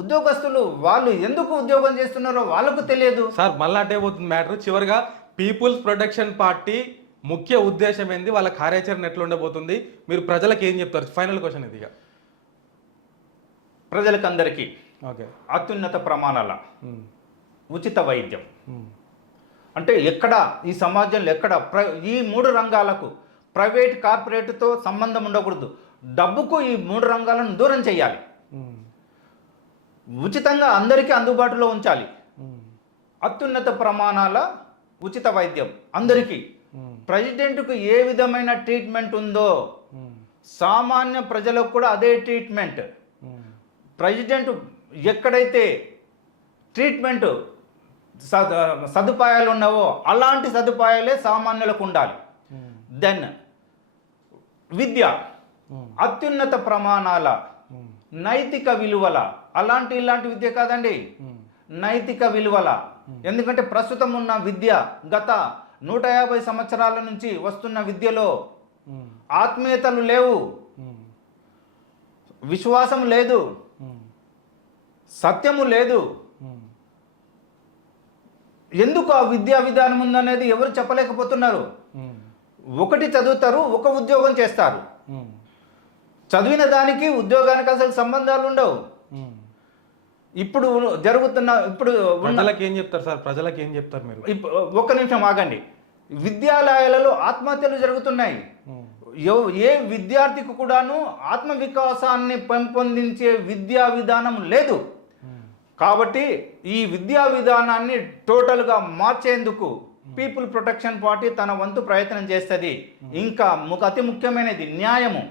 ఉద్యోగస్తులు వాళ్ళు ఎందుకు ఉద్యోగం చేస్తున్నారో వాళ్ళకు తెలియదు. సార్, మళ్ళీ అంటే పోతుంది మ్యాటర్. చివరిగా పీపుల్స్ ప్రొటెక్షన్ పార్టీ ముఖ్య ఉద్దేశం ఏంది, వాళ్ళ కార్యాచరణ ఎట్లా ఉండబోతుంది, మీరు ప్రజలకు ఏం చెప్తారు? ఫైనల్ క్వశ్చన్ ఇది. ప్రజలకందరికీ ఓకే. అత్యున్నత ప్రమాణాల ఉమ్. ఉచిత వైద్యం. ఉమ్. అంటే ఎక్కడ ఈ సమాజంలో ఎక్కడ ఈ 3 రంగాలకు ప్రైవేట్ కార్పొరేట్తో సంబంధం ఉండకూడదు. డబ్బుకు ఈ 3 రంగాలను దూరం చేయాలి. ఉమ్. ఉచితంగా అందరికీ అందుబాటులో ఉంచాలి. ఉమ్. అత్యున్నత ప్రమాణాల ఉచిత వైద్యం అందరికీ. ఉమ్. ప్రెసిడెంట్కు ఏ విధమైన ట్రీట్మెంట్ ఉందో ఉమ్. సామాన్య ప్రజలకు కూడా అదే ట్రీట్మెంట్. ఉమ్. ప్రెసిడెంట్ ఎక్కడైతే ట్రీట్మెంట్ సదుపాయాలు ఉన్నావో అలాంటి సదుపాయాలే సామాన్యులకు ఉండాలి. ఉమ్. దెన్ విద్య ఉమ్. అత్యున్నత ప్రమాణాల ఉమ్. నైతిక విలువల ఇలాంటి విద్య కాదండి, ఉమ్. నైతిక విలువల. ఎందుకంటే ప్రస్తుతం ఉన్న విద్య గత 150 సంవత్సరాల నుంచి వస్తున్న విద్యలో ఉమ్. ఆత్మీయతలు లేవు, ఉమ్. విశ్వాసం లేదు, ఉమ్. సత్యము లేదు. ఉమ్. ఎందుకు ఆ విద్యా విధానం ఉందనేది ఎవరు చెప్పలేకపోతున్నారు. ఉమ్. ఒకటి చదువుతారు, ఒక ఉద్యోగం చేస్తారు. ఉమ్. చదివిన దానికి ఉద్యోగానికి అసలు సంబంధాలు ఉండవు. ఉమ్. ఇప్పుడు ప్రజలకు ఏం చెప్తారు సార్? ప్రజలకు ఏం చెప్తారు మీరు? ఒక్క నిమిషం ఆగండి. విద్యాలయాలలో ఆత్మహత్యలు జరుగుతున్నాయి. ఉమ్. ఏ విద్యార్థికి కూడాను ఆత్మవికాసాన్ని పెంపొందించే విద్యా విధానం లేదు. కాబట్టి ఈ విద్యా విధానాన్ని టోటల్గా మార్చేందుకు పీపుల్ ప్రొటెక్షన్ పార్టీ తన వంతు ప్రయత్నం చేస్తుంది. ఇంకా అతి ముఖ్యమైనది న్యాయము.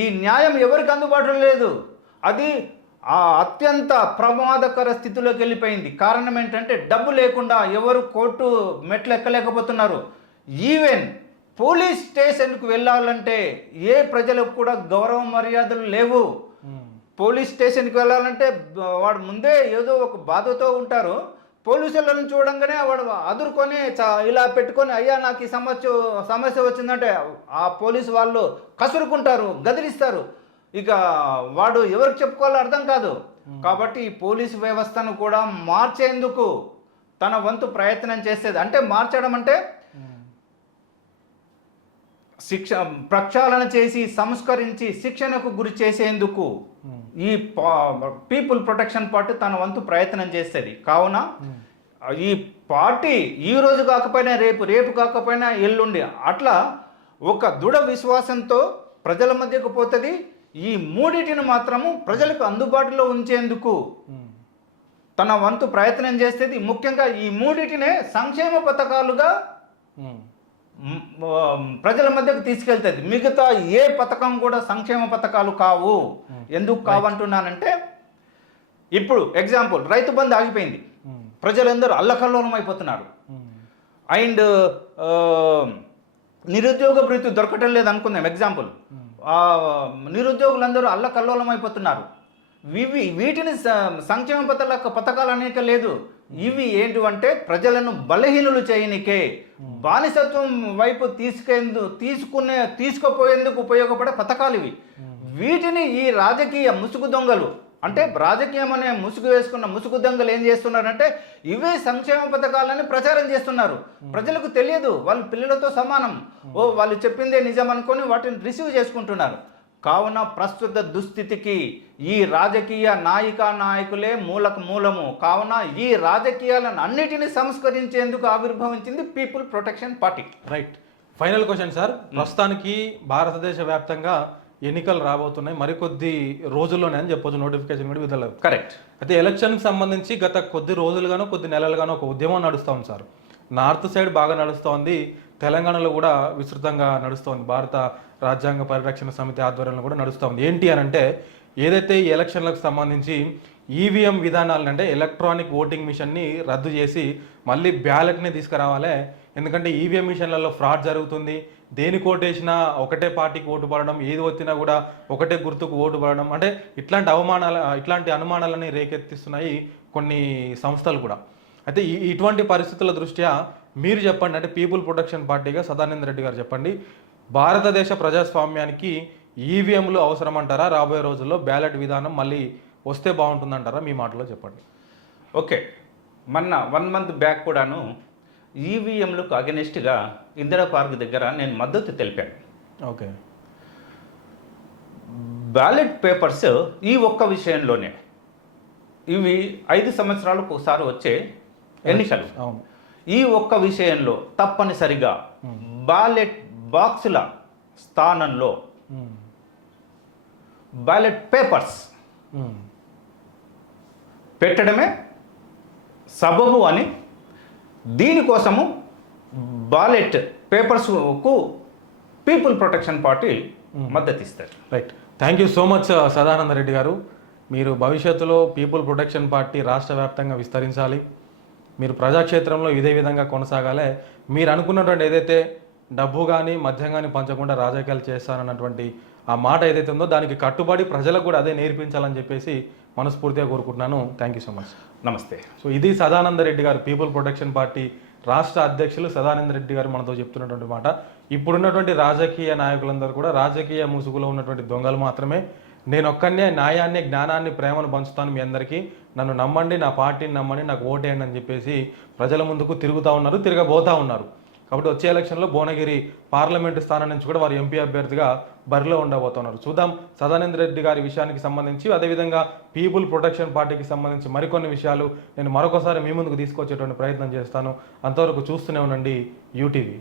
ఈ న్యాయం ఎవరికి అందుబాటులో లేదు. అది అత్యంత ప్రమాదకర స్థితిలోకి వెళ్ళిపోయింది. కారణం ఏంటంటే డబ్బు లేకుండా ఎవరు కోర్టు మెట్లు ఎక్కలేకపోతున్నారు. ఈవెన్ పోలీస్ స్టేషన్కు వెళ్ళాలంటే ఏ ప్రజలకు కూడా గౌరవ మర్యాదలు లేవు. పోలీస్ స్టేషన్కి వెళ్ళాలంటే వాడు ముందే ఏదో ఒక బాధతో ఉంటారు. పోలీసులను చూడంగానే వాడు అదురుకొని ఇలా పెట్టుకొని అయ్యా నాకు ఈ సమస్య వచ్చిందంటే ఆ పోలీసు వాళ్ళు కసురుకుంటారు, గదిలిస్తారు. ఇక వాడు ఎవరికి చెప్పుకోవాలో అర్థం కాదు. కాబట్టి ఈ పోలీసు వ్యవస్థను కూడా మార్చేందుకు తన వంతు ప్రయత్నం చేసేది. అంటే మార్చడం అంటే ప్రక్షాళన చేసి సంస్కరించి శిక్షణకు గురి చేసేందుకు ఈ పీపుల్ ప్రొటెక్షన్ పార్టీ తన వంతు ప్రయత్నం చేస్తుంది. కావున ఈ పార్టీ ఈ రోజు కాకపోయినా రేపు కాకపోయినా ఎల్లుండి అట్లా ఒక దృఢ విశ్వాసంతో ప్రజల మధ్యకు పోతుంది. ఈ మూడిటిని మాత్రము ప్రజలకు అందుబాటులో ఉంచేందుకు తన వంతు ప్రయత్నం చేస్తుంది. ముఖ్యంగా ఈ మూడిటినే సంక్షేమ పథకాలుగా ప్రజల మధ్యకు తీసుకెళ్తుంది. మిగతా ఏ పథకం కూడా సంక్షేమ పథకాలు కావు. ఎందుకు కావంటున్నానంటే ఇప్పుడు ఎగ్జాంపుల్ రైతు బంధు ఆగిపోయింది. ప్రజలందరూ అల్లకల్లోలం అయిపోతున్నారు. అండ్ నిరుద్యోగ భృతి దొరకటం లేదు అనుకుందాం ఎగ్జాంపుల్. నిరుద్యోగులందరూ అల్లకల్లోలం అయిపోతున్నారు. వీటిని సంక్షేమ పథకాలు అనేక లేదు. ఇవి ఏంటివంటే ప్రజలను బలహీనులు చేయనికే, బానిసత్వం వైపు తీసుకుపోయేందుకు ఉపయోగపడే పథకాలు ఇవి. వీటిని ఈ రాజకీయ ముసుగు దొంగలు, అంటే రాజకీయం అనే ముసుగు వేసుకున్న ముసుగు దొంగలు ఏం చేస్తున్నారంటే ఇవే సంక్షేమ పథకాలని ప్రచారం చేస్తున్నారు. ప్రజలకు తెలియదు, వాళ్ళు పిల్లలతో సమానం. వాళ్ళు చెప్పిందే నిజం అనుకొని వాటిని రిసీవ్ చేసుకుంటున్నారు. కావున ప్రస్తుత దుస్థితికి ఈ రాజకీయ నాయకులే మూలము. కావున ఈ రాజకీయాలను అన్నిటినీ సంస్కరించేందుకు ఆవిర్భవించింది people protection party. Right. Final question sir. ప్రస్తుతానికి భారతదేశ వ్యాప్తంగా ఎన్నికలు రాబోతున్నాయి, మరికొద్ది రోజుల్లోనే అని చెప్పొచ్చు. నోటిఫికేషన్ కూడా విడుదల. కరెక్ట్. అయితే ఎలక్షన్కి సంబంధించి గత కొద్ది రోజులుగానో కొద్ది నెలలుగానో ఒక ఉద్యమం నడుస్తోంది సార్. నార్త్ సైడ్ బాగా నడుస్తోంది, తెలంగాణలో కూడా విస్తృతంగా నడుస్తోంది. భారత రాజ్యాంగ పరిరక్షణ సమితి ఆధ్వర్యంలో కూడా నడుస్తోంది. ఏంటి అని అంటే ఏదైతే ఈ ఎలక్షన్లకు సంబంధించి ఈవీఎం విధానాలను, అంటే ఎలక్ట్రానిక్ ఓటింగ్ మిషన్ని రద్దు చేసి మళ్ళీ బ్యాలెట్ని తీసుకురావాలి. ఎందుకంటే ఈవీఎం మిషన్లలో ఫ్రాడ్ జరుగుతుంది. దేనికి ఓటేసినా ఒకటే పార్టీకి ఓటు పడడం, ఏది వచ్చినా కూడా ఒకటే గుర్తుకు ఓటు పడడం, అంటే ఇట్లాంటి అనుమానాలని రేకెత్తిస్తున్నాయి కొన్ని సంస్థలు కూడా. అయితే ఇటువంటి పరిస్థితుల దృష్ట్యా మీరు చెప్పండి, అంటే పీపుల్ ప్రొటెక్షన్ పార్టీగా సదానంద రెడ్డి గారు చెప్పండి, భారతదేశ ప్రజాస్వామ్యానికి ఈవీఎంలు అవసరం అంటారా? రాబోయే రోజుల్లో బ్యాలెట్ విధానం మళ్ళీ వస్తే బాగుంటుందంటారా? మీ మాటలో చెప్పండి. ఓకే, మొన్న 1 month బ్యాక్ కూడాను ఈవీఎంలకు అగెనిస్ట్గా ఇందిరా పార్క్ దగ్గర నేను మద్దతు తెలిపాను. ఓకే. బ్యాలెట్ పేపర్స్ ఈ ఒక్క విషయంలోనే ఇవి 5 సంవత్సరాలకు ఒకసారి వచ్చే ఎన్నికలు. అవును. ఈ ఒక్క విషయంలో తప్పనిసరిగా బ్యాలెట్ బాక్సుల స్థానంలో బ్యాలెట్ పేపర్స్ పెట్టడమే సబబు అని, దీనికోసము బ్యాలెట్ పేపర్స్కు పీపుల్ ప్రొటెక్షన్ పార్టీ మద్దతు ఇస్తారు. Right. Thank you so much Sadananda Reddy గారు. మీరు భవిష్యత్తులో పీపుల్ ప్రొటెక్షన్ పార్టీ రాష్ట్ర వ్యాప్తంగా విస్తరించాలి, మీరు ప్రజాక్షేత్రంలో ఇదే విధంగా కొనసాగాలి. మీరు అనుకున్నటువంటి ఏదైతే డబ్బు కానీ మద్యం కానీ పంచకుండా రాజకీయాలు చేస్తారన్నటువంటి ఆ మాట ఏదైతే ఉందో దానికి కట్టుబడి ప్రజలకు కూడా అదే నేర్పించాలని చెప్పేసి మనస్ఫూర్తిగా కోరుకుంటున్నాను. Thank you so much. నమస్తే. సో ఇది సదానంద రెడ్డి గారు, పీపుల్ ప్రొటెక్షన్ పార్టీ రాష్ట్ర అధ్యక్షులు సదానంద రెడ్డి గారు మనతో చెప్తున్నటువంటి మాట. ఇప్పుడున్నటువంటి రాజకీయ నాయకులందరూ కూడా రాజకీయ ముసుగులో ఉన్నటువంటి దొంగలు మాత్రమే. నేను ఒక్కనే న్యాయాన్ని, జ్ఞానాన్ని, ప్రేమను పంచుతాను మీ అందరికీ, నన్ను నమ్మండి, నా పార్టీని నమ్మండి, నాకు ఓటేయండి అని చెప్పేసి ప్రజల ముందుకు తిరుగుతూ ఉన్నారు, తిరగబోతూ ఉన్నారు. కాబట్టి వచ్చే ఎలక్షన్లో భువనగిరి పార్లమెంటు స్థానం నుంచి కూడా వారు ఎంపీ అభ్యర్థిగా బరిలో ఉండబోతున్నారు. చూద్దాం సదానంద రెడ్డి గారి విషయానికి సంబంధించి, అదేవిధంగా పీపుల్ ప్రొటెక్షన్ పార్టీకి సంబంధించి మరికొన్ని విషయాలు నేను మరొకసారి మీ ముందుకు తీసుకొచ్చేటువంటి ప్రయత్నం చేస్తాను. అంతవరకు చూస్తూనే ఉండండి యూటీవీ.